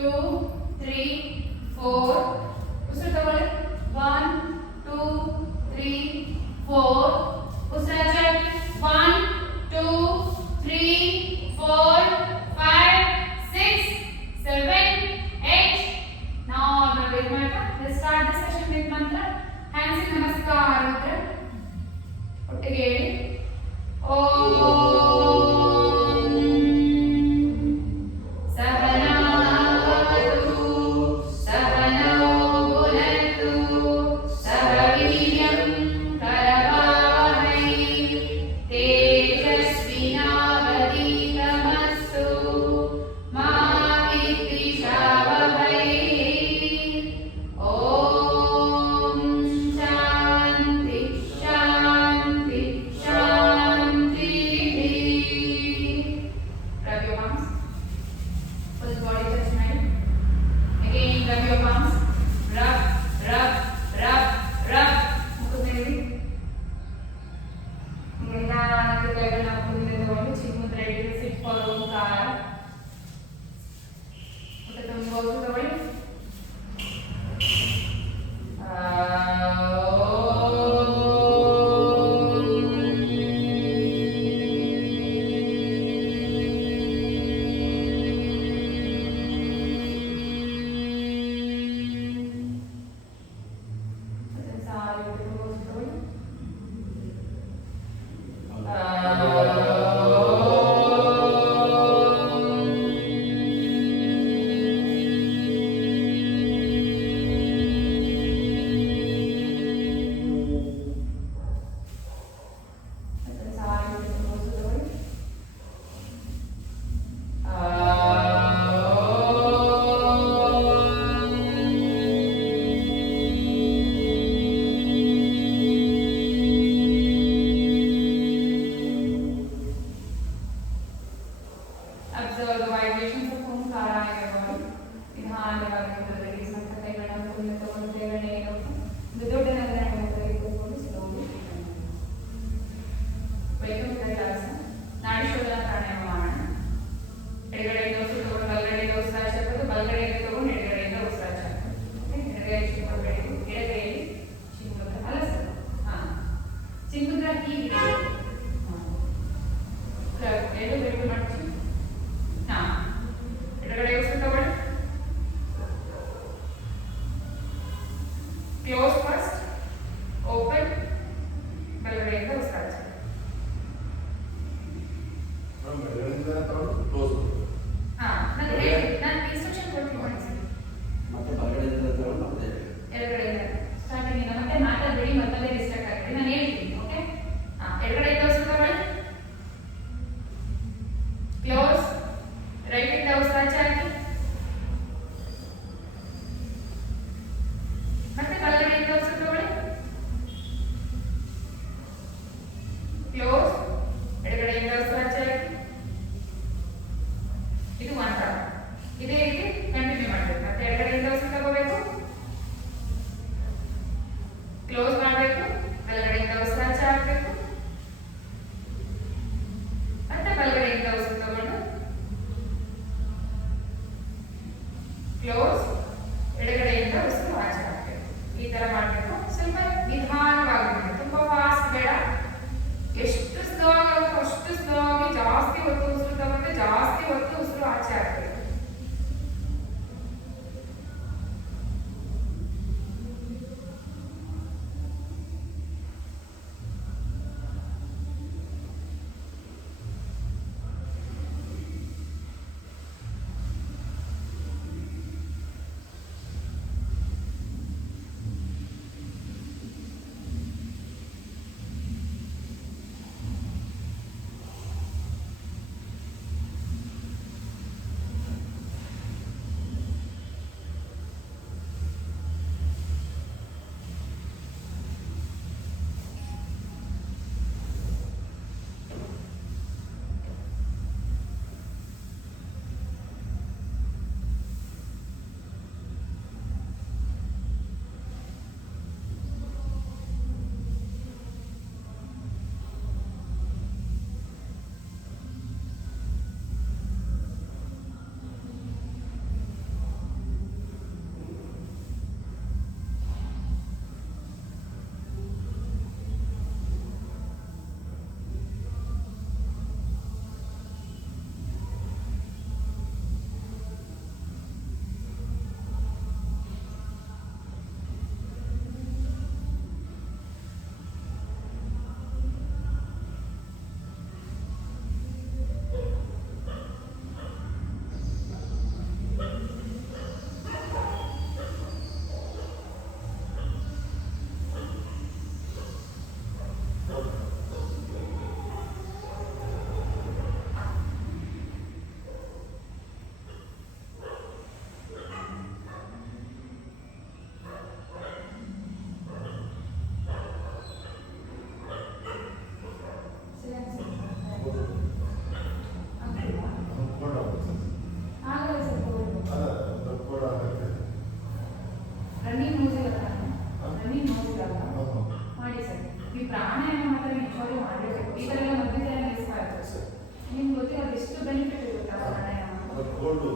2 3 4 ಉಸಿರು ತಗೊಳ್ಳಿ 1 2 3 4 ಉಸಿರು ಆಚೆ ಹಾಕಿ 1 2 3 4 5 6 7 8 normal breath ಮಾಡ್ತಾ let's start the session with mantra hands in namaskar mantra ಒಟ್ಟಿಗೆ ಹೇಳಿ ಓಂ ಕೋಲ್ಡು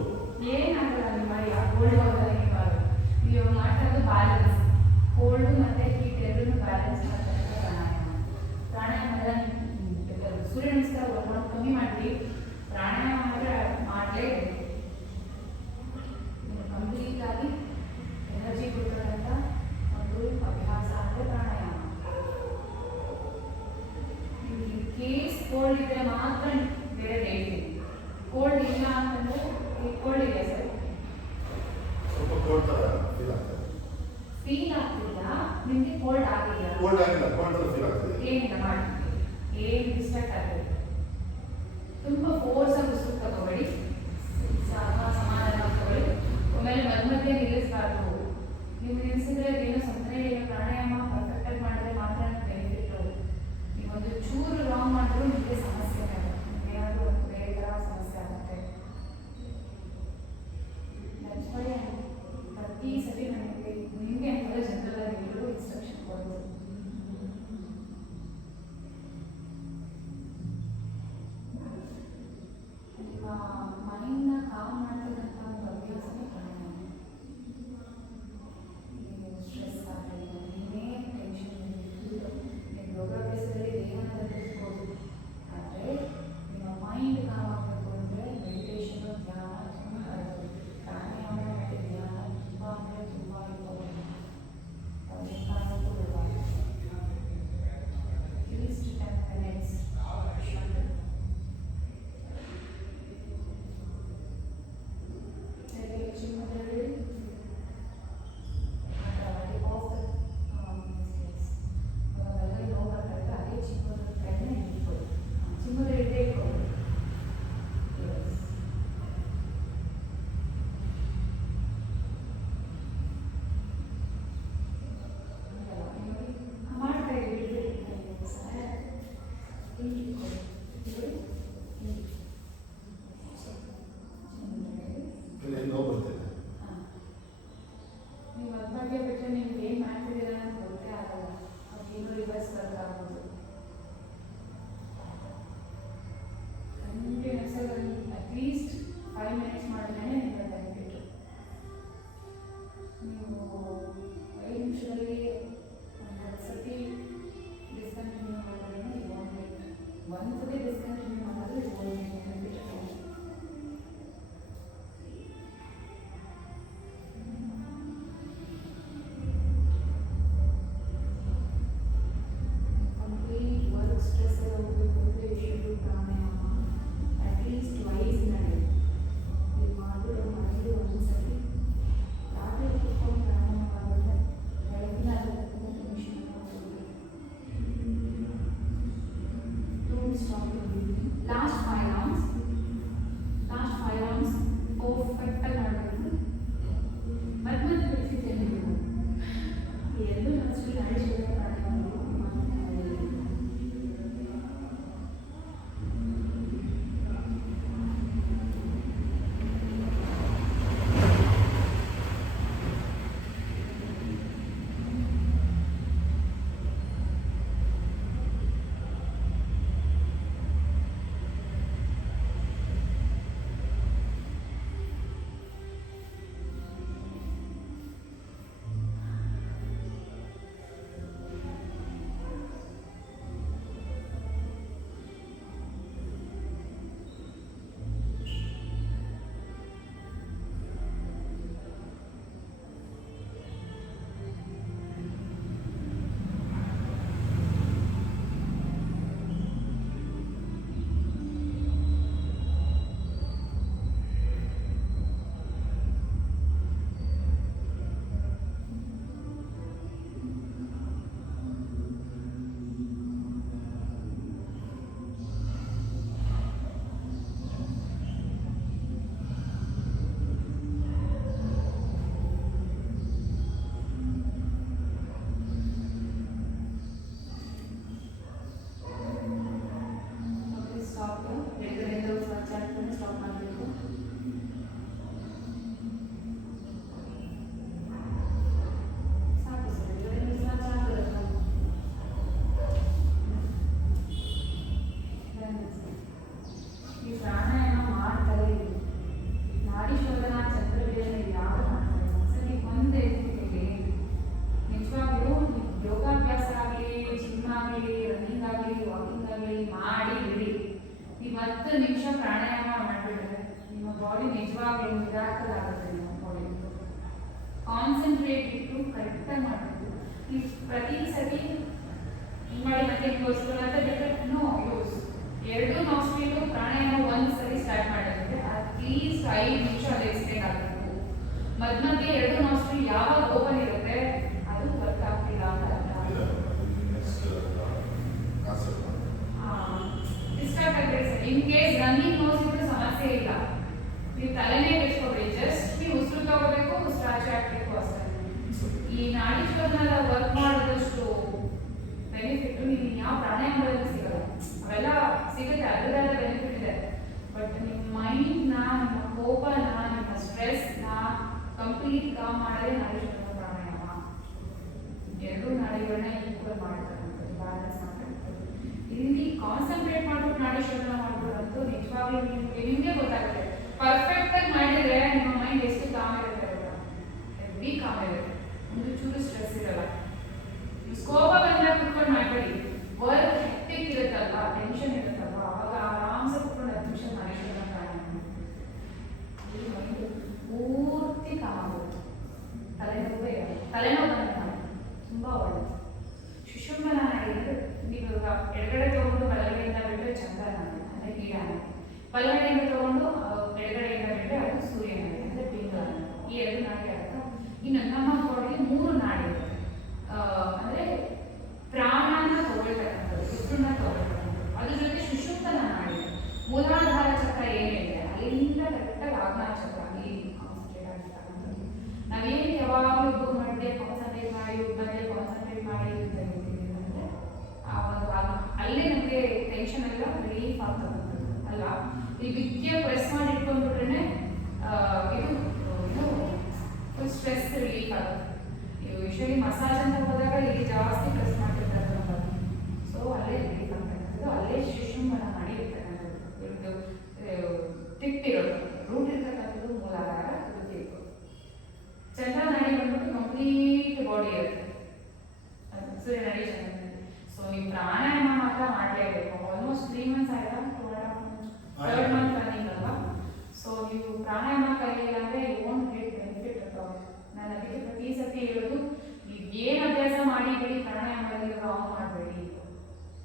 ಏನಾಗಲ್ಲ ನೀವು ಮಾಡಿ ಕೋಲ್ಡ್ ಹೋಗಲ್ಲ ನೀವು ಮಾಡ್ತಾ ಇರೋದು ಬ್ಯಾಲೆನ್ಸ್ ಕೋಲ್ಡ್ ಮತ್ತೆ ಹೀಟ್ ಎರಡನ್ನೂ ಬ್ಯಾಲೆನ್ಸ್ ಮಾಡ್ತಕ್ಕಂಥ ಪ್ರಾಣಾಯಾಮ ಎಲ್ಲ ಸೂರ್ಯ ನಮಸ್ಕಾರ ಒಂದು ಕಮ್ಮಿ ಮಾಡಿ ಪ್ರಾಣಾಯಾಮ ಮಾತ್ರ ಮಾಡಲೇ ಕಂಪ್ಲೀಟ್ ಆಗಿ ಎನರ್ಜಿ ಕೊಡ್ತಕ್ಕಂಥ ಒಂದು ಅಭ್ಯಾಸ ಅಂದರೆ ಪ್ರಾಣಾಯಾಮ. ಕೇಸ್ ಕೋಲ್ಡ್ ಇದ್ರೆ ಮಾತ್ರ ಬೇರೆ ಹೇಳ್ತೀನಿ. ಕೋಲ್ಡ್ ಇಲ್ಲ ಅಂತಂದ್ರೆ ಕೋಲ್ಡ್ ಇದೆ ಸರ್, ಸ್ವಲ್ಪ ಕೋಲ್ಡ್ ತರ ಫೀಲ್ ಆಗ್ತದೆ. ಫೀಲ್ ಆಗ್ತಿಲ್ಲ ನಿಮಗೆ ಕೋಲ್ಡ್ ಆಗಿಲ್ಲ? ಕೋಲ್ಡ್ ಆಗಿಲ್ಲ, ಕೋಲ್ಡ್ ತರ ಫೀಲ್ ಆಗ್ತದೆ. ಏನಿಲ್ಲ ಮಾಡಿ, ಏನು ಡಿಸ್ಟ್ರಾಕ್ಟ್ ಆಗ್ತದೆ. ತುಂಬ ಫೋರ್ಸ್ ಆಗಿ ಉಸಿರು ತಗೋಬೇಡಿ, ಸಮಾಧಾನ ತಗೊಳ್ಳಿ. ಆಮೇಲೆ ಮಧ್ಯ ನಿಲ್ಲಿಸಬಾರ್ದು. ನೀವು ನಿಲ್ಲಿಸಿದ್ರೆ ಏನೋ ಸುಮ್ಮನೆ ಪ್ರಾಣಾಯಾಮ ಪರ್ಫೆಕ್ಟಾಗಿ ಮಾಡಿದ್ರೆ ಮಾತ್ರ ಬೆನಿಫಿಟ್ಟು. ನೀವೊಂದು ಚೂರು ರಾಂಗ್ ಮಾಡಿದ್ರು ನಿಮಗೆ ಸಮಸ್ಯೆ ಆಗುತ್ತೆ, ಏನಾದರೂ ಒಂದು ಬೇರೆ ಥರ ಸಮಸ್ಯೆ ಆಗುತ್ತೆ. ಪ್ರತಿ ಸರಿ ನನಗೆ ನಿಮಗೆ ಅಂತಲ್ಲ ಜನರಲ್ ಆಗಿ ಎಲ್ಲರೂ ಇನ್ಸ್ಟ್ರಕ್ಷನ್ ಕೊಡೋದು. ನಿಮ್ಮ ಮೈಂಡ್ನ ಕಾಮ್ ಮಾಡ್ತಕ್ಕಂಥ ಒಂದು ಅಭ್ಯಾಸನೇ ಪ್ರಾಣಾಯಾಮ. ಸ್ಟ್ರೆಸ್ ಆಗಲಿ ಏನೇ ಟೆನ್ಷನ್ ನೀವು ಯೋಗಾಭ್ಯಾಸದಲ್ಲಿ ದೇಹನ ತಪ್ಪಿಸ್ಬೋದು, ಆದರೆ ನಿಮ್ಮ ಮೈಂಡ್ ಕಾಮ್ ಆಗಬೇಕು ಅಂದರೆ ಮೆಡಿಟೇಷನ್ ಧ್ಯಾನ ಪ್ರಾಣಾಯಾಮ ಮತ್ತು ಧ್ಯಾನ ತುಂಬ ಅಂದರೆ ತುಂಬ ಇಂಪಾರ್ಟೆಂಟ್. ಅಟ್ಲೀಸ್ಟ್ 10 minutes ಚಿಮ್ಮದಲ್ಲಿ ನೋವು ಬರ್ತಾ ಇದ್ರೆ ಅದೇ ಚಿಮ್ಮದ ಕೈನೇ ಇಟ್ಕೊಳ್ಳಿ, ಚಿಮ್ಮದ ಇದ್ದೇ ಇಟ್ಕೊಳ್ಳಿ. ಮಾಡ್ತಾ ಇದ್ದೀವಿ ಇಲ್ಲಿ ನೋವು ಬರ್ತದೆ. ನೀವು ಅದ್ರ ಬಗ್ಗೆ ಬಿಟ್ಟರೆ ನೀವು ಏನು ಮಾಡ್ತಿದ್ದೀರಾ ಅಂತ ಗೊತ್ತೇ ಆಗಲ್ಲ. ಅದೇನು ರಿವರ್ಸ್ ಬರೋದಾಗ್ಬೋದು. ಕಂಟಿನ್ಯೂಸ್ ಆಗಿ ಅಟ್ಲೀಸ್ಟ್ 5 minutes ಮಾಡಿದ್ರೆ ನಿಮಗೆ ಬೆನಿಫಿಟ್. ನೀವು 5 ನಿಮಿಷದಲ್ಲಿ ಒಂದು 10 ಸತಿ ಡಿಸ್ಕಂಟಿನ್ಯೂ ಮಾಡಿದ್ರೆ ಒಂದು ಸತಿ ಡಿಸ್ಕಂಟಿನ್ಯೂ ಮಾಡಿದ್ರೆ ಬೆನಿಫಿಟ್. ಕಂಪ್ಲೀಟ್ ವರ್ಕ್ ಸ್ಟ್ರೆಸ್ ಎಲ್ಲ ಹೋಗಬೇಕು ಅಂದರೆ ಎಷ್ಟು ಪ್ರಾಣಾಯಾಮ ಅಟ್ಲೀಸ್ಟ್ ವೈಸ್ ನಡೆ ನೀವು ಮಾಡಿದ್ರೆ ಒಂದು ಸತಿ ರಾತ್ರಿ ಕೂತ್ಕೊಂಡು ಪ್ರಾಣಾಯಾಮ ಮಾಡಿದ್ರೆ ಬೆಳಗಿನ 40 ನಿಮಿಷ ಡೋಂಟ್ ಸ್ಟಾಪ್ ಲಾಸ್ಟ್ 5 rounds ಪರ್ಫೆಕ್ಟಾಗಿ ಮಾಡಬೇಕು. ಮತ್ತೆ ಬಿಡ್ತಿದ್ದೆ ನೀವು ಎಲ್ಲೂ ಮನಸ್ಸು ನಡೆಸಿದ ಪ್ರಾಣಾಯಾಮ ನಿಜವಾಗ್ಲೂ ಮಿರಾಕಲ್ ಆಗುತ್ತೆ ನೀವು ನೋಡಿ. ಕಾನ್ಸಂಟ್ರೇಟ್ ಇಟ್ಟು ಕರೆಕ್ಟಾಗಿ ಮಾಡಬೇಕು. ನೀವು ಪ್ರತಿ ಸತಿ ಹಿಂಗೆ ಮಾಡಿ ಮತ್ತೆ ಕ್ಲೋಸ್ ಅಂತ ಬೇಕಾದ್ರೆ ನೋ ಯೂಸ್ 2 ನಾಸ್ಟ್ರಿಲು ಪ್ರಾಣಾಯಾಮ ಒಂದು ಸರಿ ಸ್ಟಾರ್ಟ್ ಮಾಡಿದ್ರೆ ಅಟ್ಲೀಸ್ಟ್ 5 ನಿಮಿಷ ಅದು ಎಕ್ಸ್ಟೆಂಡ್ ಆಗಬೇಕು. ಮಧ್ಯೆ 2 ನಾಸ್ಟ್ರಿಲ್ ಯಾವಾಗ ಓಪನ್ ಇರುತ್ತೆ ಅದು ವರ್ಕ್ ಆಗ್ತಿಲ್ಲ ಅಂತ ಅರ್ಥ. ಡಿಸ್ಟ್ರಾಕ್ಟ್ ಆಗ್ಬೇಕು sir. In case running nose ಇದ್ರೆ ಸಮಸ್ಯೆ ಇಲ್ಲ, ನೀವು ತಲೆನೇ ಕೆಡ್ಸ್ಕೊಬೇಡಿ, ಜಸ್ಟ್ ನೀವು ಉಸಿರು ತಗೋಬೇಕು, ಉಸಿರಾಚೆ ಹಾಕ್ಬೇಕು ಅಷ್ಟೇ. ಈ ನಾಡಿ ಶೋಧನ ವರ್ಕ್ ಮಾಡೋದಷ್ಟು ಬೆನಿಫಿಟ್ ನೀವು ಯಾವ ಪ್ರಾಣಾಯಾಮದಲ್ಲಿ ಸಿಗಲ್ಲ. ಅವೆಲ್ಲ ಸಿಗುತ್ತೆ, ಅದರಲ್ಲ ಬೆನಿಫಿಟ್ ಇದೆ. ಬಟ್ ನಿಮ್ಮ ಮೈಂಡ್ನ, ನಿಮ್ಮ ಕೋಪನ, ನಿಮ್ಮ ಸ್ಟ್ರೆಸ್ನ ಕಂಪ್ಲೀಟ್ ಕಾಮ್ ಮಾಡೋದೇ ನಾಡಿ ಶೋಧನ ಪ್ರಾಣಾಯಾಮ. 2 ನಾಡಿಗಳನ್ನ ಈಕ್ವಲ್ ಮಾಡ್ತಕ್ಕಂಥದ್ದು, ಬ್ಯಾಲೆನ್ಸ್ ಮಾಡ್ತಕ್ಕಂಥದ್ದು. ಇಲ್ಲಿ ಕಾನ್ಸಂಟ್ರೇಟ್ ಮಾಡ್ಬಿಟ್ಟು ನಾಡಿ ಶೋಧನ ಮಾಡ್ಬಿಡಂತೂ ನಿಜವಾಗ್ಲೂ ನಿಮಗೆ ಗೊತ್ತಾಗುತ್ತೆ. ಪರ್ಫೆಕ್ಟ್ ಆಗಿ ಮಾಡಿದ್ರೆ ನಿಮ್ಮ ಮೈಂಡ್ ಎಷ್ಟು ಕಾಮ್ ಇರುತ್ತೆ ಗೊತ್ತಾ? ಹೆವಿ ಕಾಮ್ ಇರುತ್ತೆ, ಒಂದು ಚೂರು ಸ್ಟ್ರೆಸ್ ಇರಲ್ಲ. ಸ್ಕೋಪ ಬಂದಾಗ ಕುತ್ಕೊಂಡು ಮಾಡಬೇಡಿ. ವರ್ಕ್ ಹೆಕ್ಟಿಕ್ ಇರುತ್ತಲ್ವಾ, ಟೆನ್ಷನ್ ಇರುತ್ತಲ್ವಾ, ಅವಾಗ ಆರಾಮ್ಸೆ ಕುತ್ಕೊಂಡು 10 ನಿಮಿಷ ನಾಡಿ ಶೋಧನ ಪ್ರಾಣಾಯಾಮ ಮೈಂಡ್ ಪೂರ್ತಿ ಕಾಮ್ ಆಗುತ್ತೆ. ತಲೆನೋವೇ ಇರಲ್ಲ. ತಲೆನೋವು ಬಂದಾಗ ತುಂಬ ಒಳ್ಳೆಯದು. ಸುಷುಮ್ನ ನಾಡಿ ಅಂದರೆ ನೀವು ಎಡಗಡೆ ತಗೊಂಡು ಬಲಗಡೆಯಿಂದ ಬಿಟ್ಟರೆ ಚಂದ್ರನ ನಾಡಿ ಅಂದರೆ ಗಿಡ ನಾಡಿ, ಬಲಗಡೆಯಿಂದ ತಗೊಂಡು ಎಡಗಡೆಯಿಂದ ಬಿಟ್ಟರೆ ಅದು ಸೂರ್ಯ ನಾಡಿ ಅಂದರೆ ಪಿಂಗಳ ನಾಡಿ. ಈ 2 ನಾಡಿ ಆಗುತ್ತೆ. ಇನ್ನು ನಮ್ಮ ಬಾಡಿಗೆ 3 ನಾಡಿ ಇರುತ್ತೆ. ಅಂದರೆ ಪ್ರಾಣನ ತಗೊಳ್ತಕ್ಕಂಥದ್ದು, ಉಸಿರನ್ನ ತಗೊಳ್ತಕ್ಕಂಥದ್ದು, ಅದ್ರ ಜೊತೆ ಸುಷುಮ್ನ ನಾಡಿ, ಮೂಲಾಧಾರ ಚಕ್ರ ಏನಿದೆ ಅಲ್ಲಿಂದ ಕರೆಕ್ಟಾಗಿ ಆಗ್ನೇಯ ಚಕ್ರ ಅಲ್ಲಿ ಕಾನ್ಸಂಟ್ರೇಟ್ ಆಗಿರ್ತಕ್ಕಂಥದ್ದು. ನಾವೇನು ಯಾವಾಗಲೂ ಇಬ್ಬರು ಮಧ್ಯೆ ಕಾನ್ಸಂಟ್ರೇಟ್ ಮಾಡಿ, ಮಧ್ಯೆ ಕಾನ್ಸಂಟ್ರೇಟ್ ಮಾಡಿ ಅಂತ ಹೇಳ್ತೀವಿ ಅಂದರೆ ಆ ಒಂದು ಅಲ್ಲೇ ನಮಗೆ ಟೆನ್ಷನ್ ಎಲ್ಲ ರಿಲೀಫ್ ಆಗ್ತಕ್ಕಂಥದ್ದು ಅಲ್ಲ. ಈ ಬಿಗ್ಗೆ ಪ್ರೆಸ್ ಮಾಡಿ ಇಟ್ಕೊಂಡ್ಬಿಟ್ರೆ ಇದು ಫುಲ್ ಸ್ಟ್ರೆಸ್ ರಿಲೀಫ್ ಆಗುತ್ತೆ. ಯೂಶಲಿ ಮಸಾಜ್ ಅಂತ ಹೋದಾಗ ಇಲ್ಲಿ ಜಾಸ್ತಿ ಪ್ರೆಸ್ ಮಾಡ್ತಿರ್ತಾರೆ ನಮ್ಮ. ಸೊ ಅಲ್ಲೇ ರಿಲೀಫ್ ಆಗ್ತಕ್ಕಂಥದ್ದು, ಅಲ್ಲೇ ಸುಷುಮ್ನ ನಾಡಿ ಇರ್ತಕ್ಕಂಥದ್ದು. ಟಿಪ್ ಇರೋದು, ರೂಟ್ ಇರ್ತಕ್ಕಂಥದ್ದು ಮೂಲಾಧಾರ, ಅದು ಟಿಪ್. ಚಂದ್ರ ನಾಡಿ ಬಂದ್ಬಿಟ್ಟು ಕಂಪ್ಲೀಟ್ ಬಾಡಿ ಇರುತ್ತೆ, ಸೂರ್ಯ ನಾಡಿ, ಚಂದ್ರ ನಾಡಿ. ಸೊ ನೀವು ಪ್ರಾಣಾಯಾಮ ಮಾತ್ರ ಮಾಡಲೇಬೇಕು. ಆಲ್ಮೋಸ್ಟ್ 3 ಮಂತ್ಸ್ ಆಯ್ತಾ, 3rd ಮಂತ್ ರನ್ನಿಂಗ್ ಅಲ್ವಾ. ಸೊ ನೀವು ಪ್ರಾಣಾಯಾಮ ಕಲಿಯಿಲ್ಲ ಅಂದರೆ you won't get benefit at all. ನಾನು ಅದಕ್ಕೆ ಪ್ರತಿ ಸತಿ ಹೇಳೋದು, ನೀವು ಏನು ಅಭ್ಯಾಸ ಮಾಡಿ ಬಿಡಿ, ಪ್ರಾಣಾಯಾಮದಲ್ಲಿ ರಾಂಗ್ ಮಾಡಬೇಡಿ,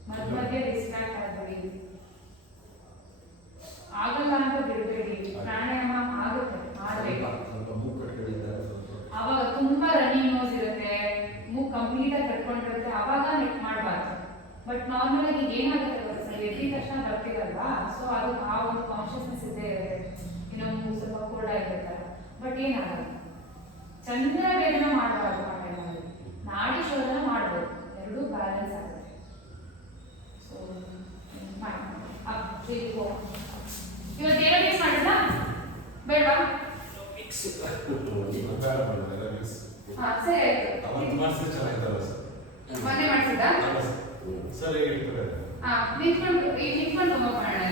ಮಧ್ಯೆ ಡಿಸ್ಟ್ರಾಕ್ಟ್ ಆಗಬೇಡಿ, ಆಗಲ್ಲ ಅಂತ ಬಿಡಬೇಡಿ. ಪ್ರಾಣಾಯಾಮ ಆಗುತ್ತೆ, ಮಾಡಬೇಕು. ಆವಾಗ ತುಂಬಾ ರನ್ನಿಂಗ್ ನೋಸ್ ಇರುತ್ತೆ, ಮೂಗ್ ಕಂಪ್ಲೀಟ್ ಆಗಿ ಕಟ್ಕೊಂಡಿರುತ್ತೆ, ಆವಾಗ ನೆಟ್ ಮಾಡಬಾರ್ದು. ಬಟ್ ನಾರ್ಮಲ್ ಆಗಿ ಏನಾಗುತ್ತೆ ಗೊತ್ತಾ ಸರ್, ಎದ್ದಿದ ತಕ್ಷಣ ಬರ್ತಿರಲ್ವಾ, ಸೊ ಅದು ಆ ಒಂದು ಕಾನ್ಶಿಯಸ್ನೆಸ್ ಇದ್ದೇ ಇರುತ್ತೆ, ಇನ್ನೊಂದು ಸ್ವಲ್ಪ ಕೋಲ್ಡ್ ಆಗಿರ್ತಾರೆ. ಬಟ್ ಏನಾಗಲ್ಲ, ಚಂದ್ರ ಬೇಗನ ಮಾಡಬಾರ್ದು. ಆ ಟೈಮಲ್ಲಿ ನಾಡಿ ಶೋಧನ ಮಾಡ್ಬೋದು, 2 ಬ್ಯಾಲೆನ್ಸ್ ಆಗುತ್ತೆ. ಸೊ ಇವತ್ತು ಏರೋಬಿಕ್ಸ್ ಮಾಡೋಣ ಬೇಡವಾ? ಹಾಂ ಸರಿ ಆಯ್ತು. ಮೊನ್ನೆ ಮಾಡಿಸಿದ್ದ ಹಾಂ ನಿಂತ್ಕೊಂಡು ತುಂಬ ಮಾಡೋಣ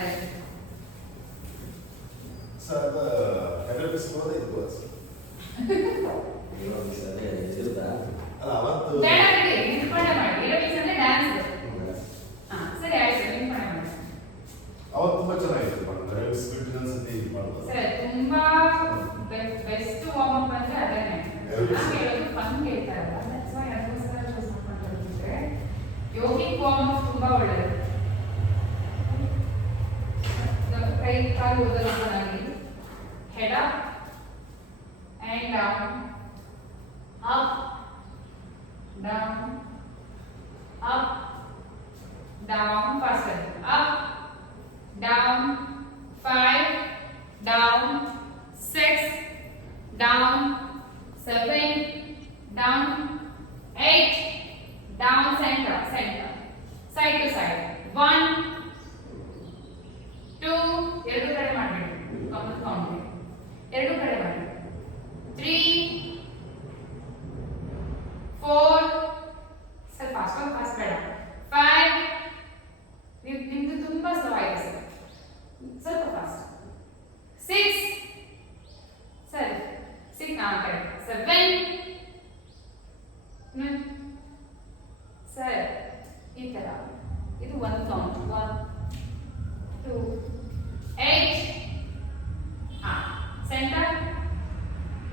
ಸರ್. ಅದು ಹೆಡರ್ಬಿಸ್ ಹೋದ ಇದು ಅಲ್ಲ ಅವತ್ತು ಬೇಡ ಬಿಡಿ, ನಿಂತ್ಕೊಂಡೆ ಮಾಡಿ. ಏರೋಬಿಕ್ಸ್ ಅಂದರೆ ಡ್ಯಾನ್ಸ್. ಹಾಂ ಸರಿ ಆಯ್ತು, ನಿಂತ್ಕೊಂಡೆ ಮಾಡಿ. ಅವತ್ತು ತುಂಬ ಚೆನ್ನಾಗಿತ್ತು ಮಾಡೋದು. ಸ್ಪೀಡ್ ಅನ್ಸುತ್ತೆ ಇದು ಮಾಡೋದು ಸರ್. ತುಂಬಾ ಬೆಸ್ಟ್ ವಾರ್ಮ್ ಅಪ್ ಅಂದ್ರೆ ಅದೇನೆ. ನಾನು ಹೇಳೋದು ಫನ್ ಹೇಳ್ತಾ ಇಲ್ಲ, ದಟ್ಸ್ ವೈ ಅದಕ್ಕೋಸ್ಕರ ಚೂಸ್ ಮಾಡ್ಕೊಂಡಿದ್ದೆ. ಯೋಗಿಕ್ ವಾರ್ಮ್ ಅಪ್ ತುಂಬಾ ಒಳ್ಳೆಯದು. ಕೈ ಕಾಲು ಓದೋದಾಗಿ head up and down, up, down, up, down, faster, up, down, 5, down, 6, down, 7, down, 8, down, center, side to side, 1, 2, 2 ಕಡೆ ಮಾಡಬೇಡಿ, ಕೌಂಟ್ 2 ಕಡೆ ಮಾಡಿ, 3, 4, ಸ್ವಲ್ಪ ಫಾಸ್ಟ್ ಬೇಡ, 5, ನಿಮ್ದು ತುಂಬಾ ಸ್ಲೋ ಆಗಿದೆ ಸರ್, ಸ್ವಲ್ಪ ಫಾಸ್ಟ್, 6, ಸರಿ 6 ಕರೆಕ್ಟ್, 7,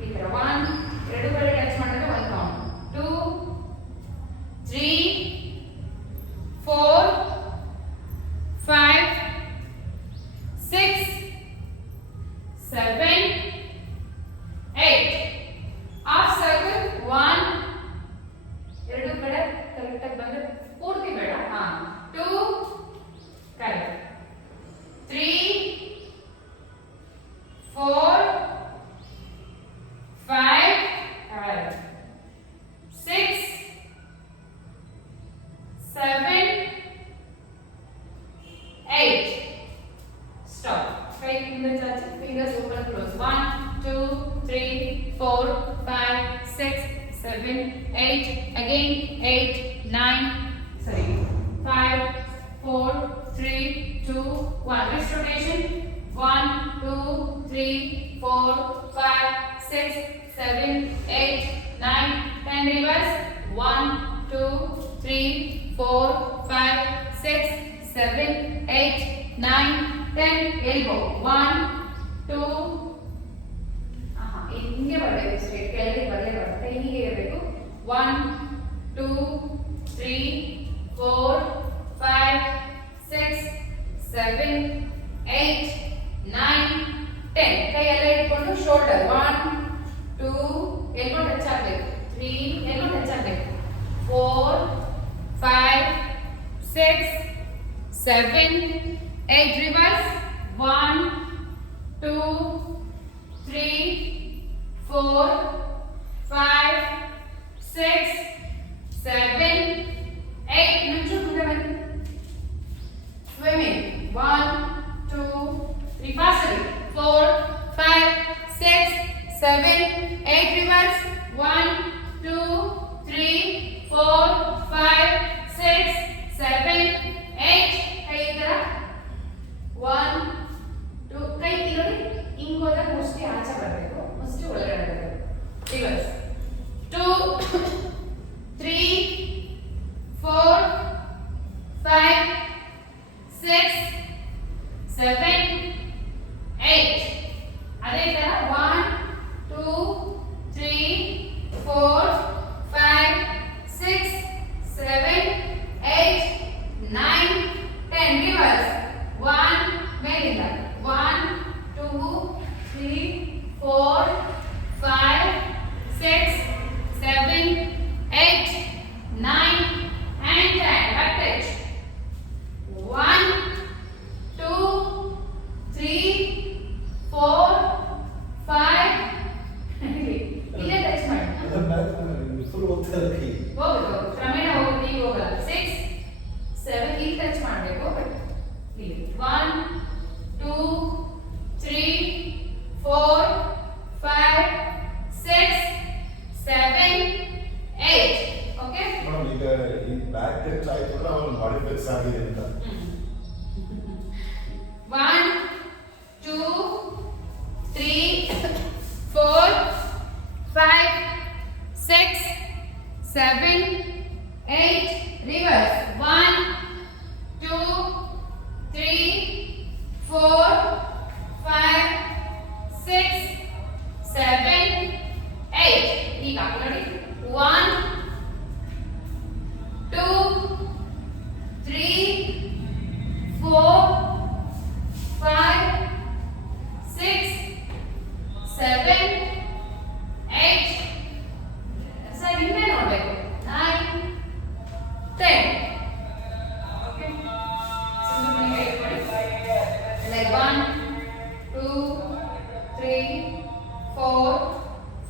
ಈ ತರ 1 ಎರಡು ಕಡೆ ಟಚ್ ಮಾಡಿದ್ರೆ 1 ಕೌಂಟ್ 2 3 4 5 6 7 8 ಹಾಫ್ ಸರ್ಕಲ್ 1 ಎರಡು ಕಡೆ ಕರೆಕ್ಟ್ ಆಗಿ ಬಂದ್ರೆ ಪೂರ್ತಿ ಬೇಡ 2 correct 3 4 5 correct 6 7 8 stop right finger touch fingers open close 1 2 3 4 5 6 7 8 again 8 9 sorry 5 4 3 2 1 wrist rotation 1 2 3 4 5 6 7 8 9 10 reverse 1 2 3 4 5 6 7 8 9 10 elbow 1 2 ಹಿಂಗೆ ಬರಬೇಕು ಸ್ಟ್ರೇಟ್ ಕೆಳಗೆ ಬರಲೇ ಬರುತ್ತೆ ಹೀಗೆ ಇರಬೇಕು 1 2 3 4 5 6 7 8 9 10 ಕೈ ಎಲ್ಲ ಇಟ್ಕೊಂಡು ಶೋಲ್ಡರ್ 1 2 ಎಲ್ಬೋ ಟಚ್ ಆಗಬೇಕು 3 ಎಲ್ಬೋ ಟಚ್ ಆಗಬೇಕು 4 5 6 7 8 ರಿವರ್ಸ್ 1 2 3 4 5 6 7 8 ಮುಂಚೆ ಮುಂದೆ ಬನ್ನಿ swimming 1 2 3 fastly 4 5 6 7 8 reverse 1 2 3 4 5 6 7 8 ಕೈ ತರ 1 2 ಕೈ ನೋಡಿ ಹಿಂಗ್ ಹೋದಾಗ ಮುಷ್ಟಿ ಆಚೆ ಬರಬೇಕು ಮುಷ್ಟಿ ಒಳಗಡೆ ಬರಬೇಕು ರಿವರ್ಸ್ 2 3 4 5 6 7 8 ಅದೇ ತರ 1 2 3 4 5 6 7 8 9 10 reverse 1 ಮೇಲಿಂದ 1 2 3 4 5 6 7 8 9 and 10 back touch 1 2 3 4 5 ಇಲ್ಲೇ ಟಚ್ ಮಾಡಿ ಫುಲ್ ಹೋಗ್ತಾ ಇರಕ್ಕೆ ಹೋಗೋದು ಕ್ರಮೇಣ ಹೋಗೋದು ಈಗ ಹೋಗಲ್ಲ 6 7 ಇಲ್ಲಿ ಟಚ್ ಮಾಡಬೇಕು ಬಟ್ ಇಲ್ಲಿ 1 2 3 4 5 6 7 8 ಓಕೆ ಮೇಡಮ್ ಈಗ ಈ ಬ್ಯಾಕ್ ಟಚ್ ಆಯ್ತು ಅಂದ್ರೆ ಅವನು ಬಾಡಿ ಫ್ಲೆಕ್ಸ್ ಆಗಿದೆ ಅಂತ 1 2 3 4 5 6 7 8 reverse 1 2 3 4 5 6 7 8 ಈಗ ನೋಡಿ 1 2 3 4 5 6 7 8 ಸರ್ ಹಿಂದೆ ನೋಡಬೇಕು 9 10 ಓಕೆ ಸುಮ್ಮನೆ ಇಟ್ಕೊಳ್ಳಿ ಲೈಕ್ 1 2 3 4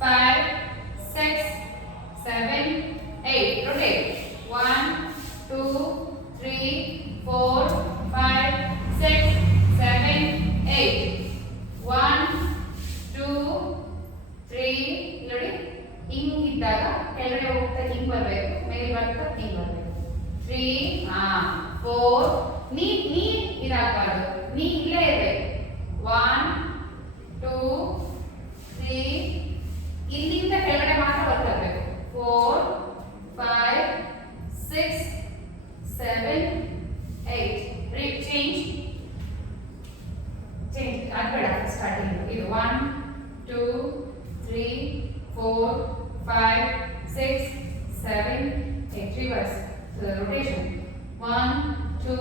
5 6 7 8 rotate 1 2 3 4 5 6 7 8 1 2 3 ನೋಡಿ ಹಿಂಗಿದ್ದಾಗ ಕೆಳಗಡೆ ಹೋಗ್ತಾ ಹಿಂಗ್ ಬರಬೇಕು ಮೇಲೆ ಬರ್ತಾ ಹಿಂಗ್ ಬರಬೇಕು 3 4 ನೀ ಇದಾಗಬಾರ್ದು ನೀ ಇಲ್ಲೇ ಇರಬೇಕು 1 2 3 ಇಲ್ಲಿಂದ ಕೆಳಗಡೆ ಮಾತ್ರ ಬರ್ತಿರ್ಬೇಕು 4 5 6 7 8 ಚೇಂಜ್ ಆಗಬೇಡ ಸ್ಟಾರ್ಟಿಂಗ್ ಇದು 1 2 3 5, 6, 7, 8. Reverse. So rotation. 1, 2,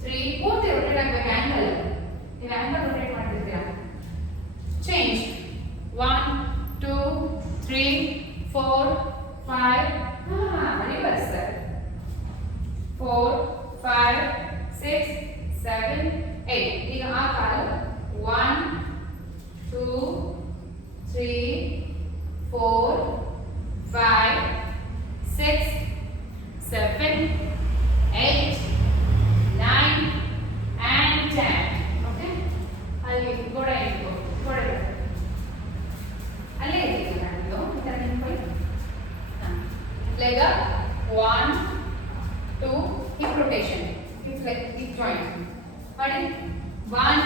3. ಪೂರ್ತಿ rotate ಆಗಬೇಕು angle. ನೀವು angle rotate ಮಾಡ್ತಿದ್ದೀರಾ. Change. 1, 2, 3, 4, 5. Reverse sir. 4, 5, 6, 7, 8. ಈಗ ಆ ಕಾಲು 1, 2, 3, 4, 5, 6, 7, 8, 9 and 10. Okay? ಅಲ್ಲಿ ಗೋಡೆ ಇಟ್ಕೋ. ಗೋಡೆ ಅಲ್ಲೇ ಇದೆಯಲ್ಲ ನಾನು ಈ ಥರ ನಿಂತ್ಕೊಳ್ಳಿ. leg up. 1, 2, hip rotation. Hip joint. ಮಾಡಿ 1.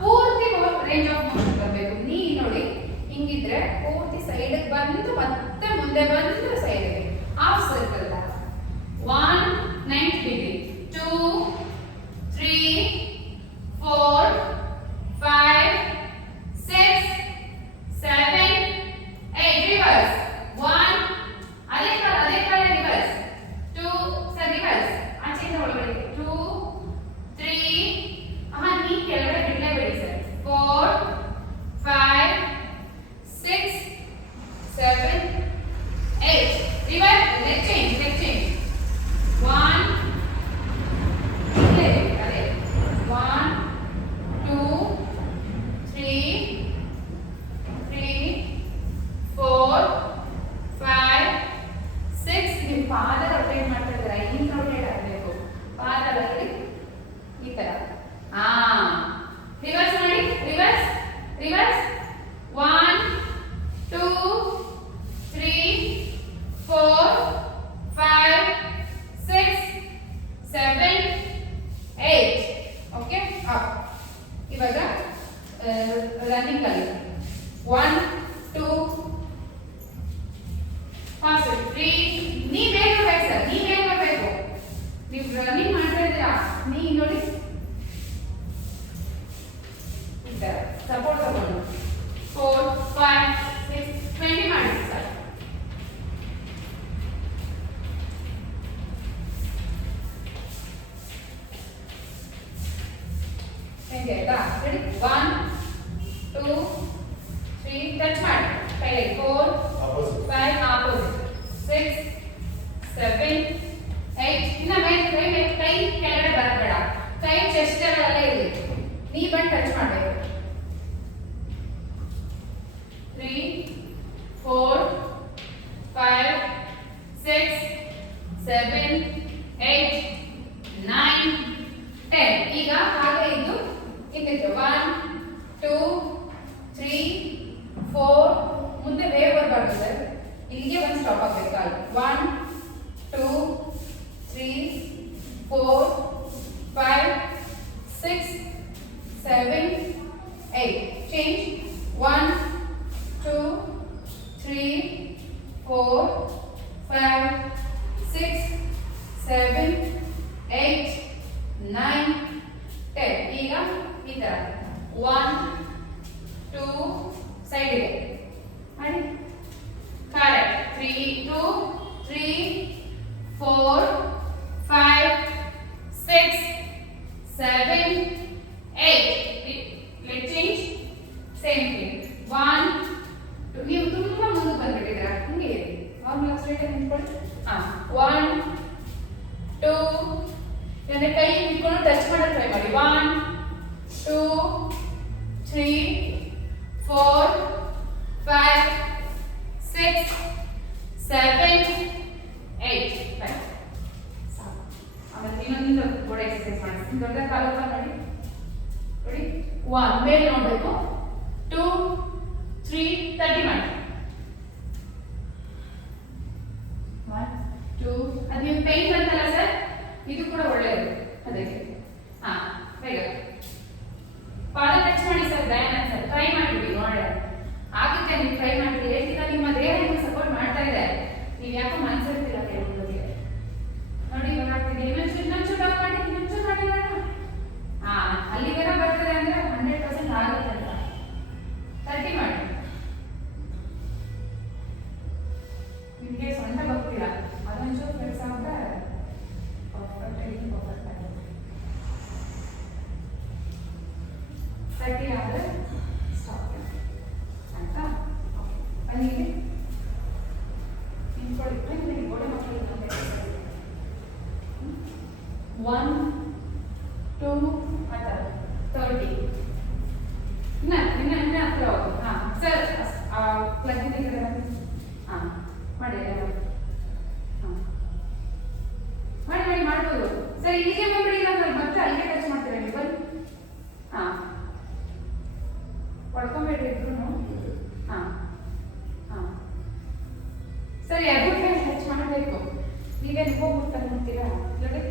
ಪೂರ್ತಿ ರೇಂಜ್ ಆಫ್ ಮೋಷನ್ ಬರಬೇಕು. ನೀ ನೋಡಿ ಹಿಂಗಿದ್ರೆ ಪೂರ್ತಿ ಸೈಡ್ಗೆ ಬಂದು ಮತ್ತೆ ಮುಂದೆ ಬಂದು ಸೈಡ್ಗೆ ಹಾಫ್ ಸರ್ಕಲ್ 1 90 ಡಿಗ್ರಿ 2 3 4 5 6 7 8 ರಿವರ್ಸ್ 1 ಅದೇ ಕಾಲ ರಿವರ್ಸ್ 2 ಸರ್ ರಿವರ್ಸ್ ಆಚೆಯಿಂದ ಒಳಗಡೆ 2 3 ನೀ ಕೆಳಗಡೆ ಬಿಡಲೇಬೇಡಿ ಸರ್ 4 5 6 7 8 ರಿವರ್ಸ್ ಲೆಗ್ ಚೇಂಜ್ 1 ಅದೇ 1 2 3 4 5 6 ನೀವು ಪಾದ ರೊಟೇಟ್ ಮಾಡ್ತಾ ಇದ್ದೀರಾ ಹಿಂಗೆ ರೊಟೇಟ್ ಆಗಬೇಕು ಪಾದ ಈ ತರ ರಿವರ್ಸ್ ಮಾಡಿ ರಿವರ್ಸ್ 1 2 3 4 5 6 7 8 ಓಕೆ ಅಪ್ ಇವಾಗ ರನ್ನಿಂಗ್ ಅಲ್ಲಿ 1 2 ಫಾಸ್ಟ್ 3 ನೀ ಬೇಗ ಬರ್ಬೇಕು ಸರ್ ನೀವು ರನ್ನಿಂಗ್ ಮಾಡ್ತಾ ಇದ್ದೀರಾ ನೀ ನೋಡಿ ಸಪೋರ್ಟ್ ತಗೊಂಡು 4 5 6 20 ಮಾಡಿ ಸರ್ ಹೆಂಗೆ ಆಯ್ತಾ ರೆಡಿ 1 2 3 ಟಚ್ ಮಾಡಿ ಕೈ 4 5 ಆಪೋಸಿಟ್ 6 7 8 ಇನ್ನ ಮೇಲೆ ಕೈ ಕೆಳಗಡೆ ಬರಬೇಡ ಕೈ ಚೆಸ್ಟ್ ಅಲ್ಲೇ ಇರಲಿ ನೀ ಬಂದು ಟಚ್ ಮಾಡಬೇಕು 3 4 5 6 7 8 9 10 ಈಗ ಹಾಗೆ ಇದು ಹಿಂದಿತ್ತು 1 2 3 4 ಮುಂದೆ ವೇವ್ ಬರಬಾರ್ದು ಸರ್ ಇಲ್ಲಿಗೆ ಒಂದು ಸ್ಟಾಪ್ ಆಗಬೇಕು ಕಾಲು 1 2 3 4 5 6 7 8 change 1 2 3 4 5 6 7 8 9 10 ಈಗ ಈ ತರ 1 2 ಸೈಡ್ ಇದೆ ಮಾಡಿ correct 3 2 3 4 5 6 7 8 let's change same thing 1 2 ನೀವು ತುಂಬಾ ಮುಂದೆ ಬಂದ್ಬಿಟ್ಟಿದ್ದೀರಾ ಹಿಂಗೆ ಇರಿ ನಾರ್ಮಲ್ ಸ್ಟ್ರೈಟ್ ಆಗಿ ನಿಂತ್ಕೊಳ್ಳಿ 1 2 ಅಂದ್ರೆ ಕೈ ಇಟ್ಕೊಂಡು ಟಚ್ ಮಾಡಕ್ಕೆ ಟ್ರೈ ಮಾಡಿ 1 2 3 4 5 6 7 8 ಆಮೇಲೆ ಇನ್ನೊಂದು ಗೋಡೆ ಎಕ್ಸರ್ಸೈಸ್ ಮಾಡಿ ದೊಡ್ಡ ಕಾಲು ಮಾಡಿ ನೋಡಿ 1 ಮೇಲೆ ನೋಡಬೇಕು 2 3 30 ಮಾಡಿ 1 2 ಅದು ನೀವು ಪೇನ್ ಅಂತಲ್ಲ ಸರ್ ಇದು ಕೂಡ ಒಳ್ಳೆಯದು ಅದಕ್ಕೆ ಬೇಗ ಪಾದ ಟಚ್ ಮಾಡಿ ಸರ್ ದಯಾನಂದ್ ಸರ್ ಟ್ರೈ ಮಾಡಿಬಿಡಿ ನೋಡಿ ಆಗುತ್ತೆ ನೀವು ಟ್ರೈ ಮಾಡಿ ಹೇಳ್ತೀರಾ ನಿಮ್ಮ ದೇಹ ನಿಮಗೆ ಸಪೋರ್ಟ್ ಮಾಡ್ತಾ ಇದೆ ನೀವು ಯಾಕೋ ಮನಸ್ಸಿರ್ತೀರ ಕೆಲವೊಂದಿಗೆ ನೋಡಿ ಇವಾಗ ಆಗ್ತಿದೆ ಇನ್ನೊಂಚು ಡೌನ್ ಮಾಡಿ ಇನ್ನೊಂಚು ಮಾಡಿ ಮೇಡಮ್ ಅಲ್ಲಿಗೆಲ್ಲ ಬರ್ತದೆ ಅಂದ್ರೆ 100% ಆಗುತ್ತೆ ಅಂತ 30 ಮಾಡಿ ಪ್ಲಗ್ ಇದೆ ಕಡೆ ಹಾಂ ಮಾಡಿ ಎಲ್ಲ ಹಾಂ ಮಾಡಿ ಮಾಡ್ಬೋದು ಸರ್. ಇಲ್ಲಿಗೆ ಬಂದ್ಬಿಡಿ, ಇಲ್ಲ ಮತ್ತೆ ಅಲ್ಲಿಗೆ ಟಚ್ ಮಾಡ್ತೀರಾ ನೀವು ಬನ್ನಿ. ಹಾಂ ಹೊಡ್ಕೊಂಬೇಡ್ರಿ ಇದ್ರು. ಹಾಂ ಹಾಂ ಸರಿ, ಎರಡು ಕೈ ಟಚ್ ಮಾಡಬೇಕು. ನೀವೇನು ಹೋಗ್ಬಿಟ್ಟು ನೋಡ್ತೀರಾ ನೋಡಿ.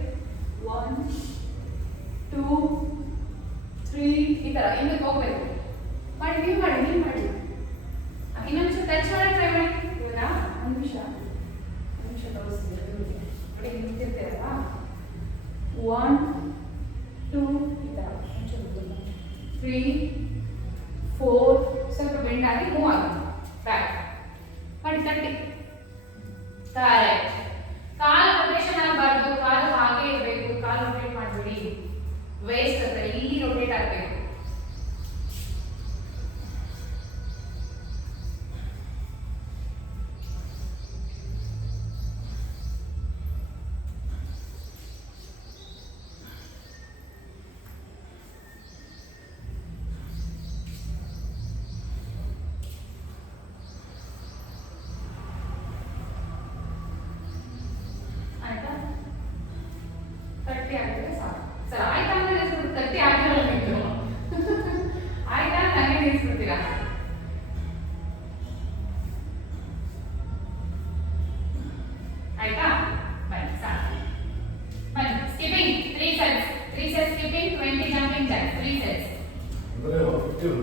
1 2 3 ಈ ಥರ ಹಿಂದಕ್ಕೆ ಹೋಗ್ಬೇಕು. ಮಾಡಿ ನೀವು ಮಾಡಿ ಇನ್ನೊಂದು ಟಚ್ ಮಾಡಿ ಟ್ರೈ ಮಾಡಿ. ಇವಾಗ ಒಂದು ನಿಮಿಷ ತೋರಿಸ್ತೀನಿ ನೋಡಿ, ನಿಂತಿರ್ತೀರಲ್ಲ 1 2 ಈ ಥರ 3 4 ಸ್ವಲ್ಪ ಬೆಂಡ್ ಆಗಿ ಮೂವ್ ಆಗುತ್ತೆ ಬ್ಯಾಕ್ ಮಾಡಿ ತಟ್ಟಿ. ಕರೆಕ್ಟ್. ಕಾಲು ರೊಟೇಷನ್ ಆಗಬಾರ್ದು, ಕಾಲು ಹಾಗೆ ಇರಬೇಕು. ಕಾಲು ರೊಟೇಟ್ ಮಾಡಬೇಡಿ, ವೇಸ್ಟ್ ಹತ್ರ ಇಲ್ಲಿ ರೊಟೇಟ್ ಆಗಬೇಕು. ಆಯ್ತಾ? 30 ಆಗಿದೆ ಸಾಕು ಸರ್. ಆಯ್ತಾ ಅಂದ್ರೆ 30 ಆಗಲ್ಲ ನೀವು. ಆಯ್ತಾ ನನಗೆ ನಿಲ್ಸ್ಬಿಡ್ತೀರಾ? ಆಯ್ತಾ? ಬನ್ನಿ ಸಾಕು. ಬನ್ನಿ skipping 3 sets skipping, 20 jumping jump, 3 sets. ಅಂದ್ರೆ 150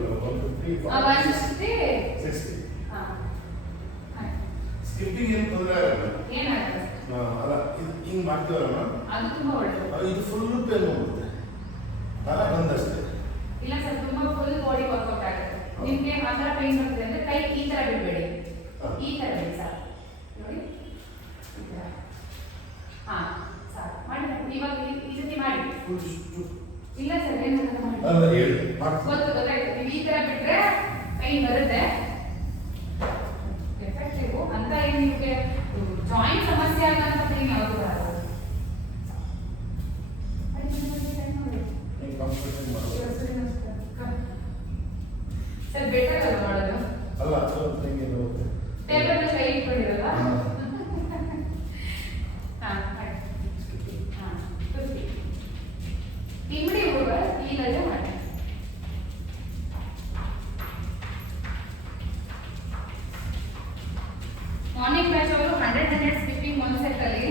150 60. ಸ್ಕಿಪ್ಪಿಂಗ್ ಏನು ತೊಂದರೆ ಆಗಲ್ಲ. ಏನಾಗುತ್ತೆ ಅಲ್ಲ, ಇದು ಹಿಂಗ್ ಮಾಡ್ತೀವಲ್ಲ ಮೇಡಮ್, ಅದು ತುಂಬಾ ಒಳ್ಳೆಯದು. ಇದು ಫುಲ್ ಪೇನ್ ಹೋಗುತ್ತೆ. ಒಂದಷ್ಟೇ ಇಲ್ಲ ಸರ್, ತುಂಬಾ ಫುಲ್ ಬಾಡಿ ವರ್ಕೌಟ್ ಆಗುತ್ತೆ. ನಿಮ್ಗೆ ಆ ಥರ ಪೇನ್ ಬರ್ತದೆ ಅಂದ್ರೆ ಕೈ ಈ ಥರ ಬಿಡಬೇಡಿ, ಈ ಥರ ಬಿಡಿ ಸರ್. ನೋಡಿ ಈ ಥರ. ಹಾಂ ಸರ್ ಮಾಡಿ. ಇವಾಗ ಈ ಸತಿ ಮಾಡಿ. ಇಲ್ಲ ಸರ್, ಏನು ಮಾಡಿ ಅಲ್ಲ ಹೇಳಿ ಗೊತ್ತಾಯ್ತು. ನೀವು ಈ ಥರ ಬಿಟ್ರೆ ಪೇನ್ ಬರುತ್ತೆ. ಎಫೆಕ್ಟಿವ್ ಅಂತ ಏನು ನಿಮಗೆ ಜಾಯಿಂಟ್ ಸಮಸ್ಯೆ ಆಗಂತ ಪೇನ್ ಯಾವುದು ಬರಲ್ಲ. ಸರ್ ಬೆಟರ್ ಅಲ್ಲ ಮಾಡೋದು. ಅಲ್ಲ ಟೇಬಲ್ ಮೇಲೆ ಕೈ ಇಟ್ಕೊಂಡಿರಲ್ಲ. ಹಾಂ ಹಾಂ 50 ಇಮ್ಮಡಿ ಹೋಗ ಈಗಲೇ ಮಾಡಿ. ಮಾರ್ನಿಂಗ್ ಬ್ಯಾಚ್ ಅವರು 100 ಸ್ಕಿಪ್ಪಿಂಗ್ ಒಂದು ಸೆಟ್ ಅಲ್ಲಿ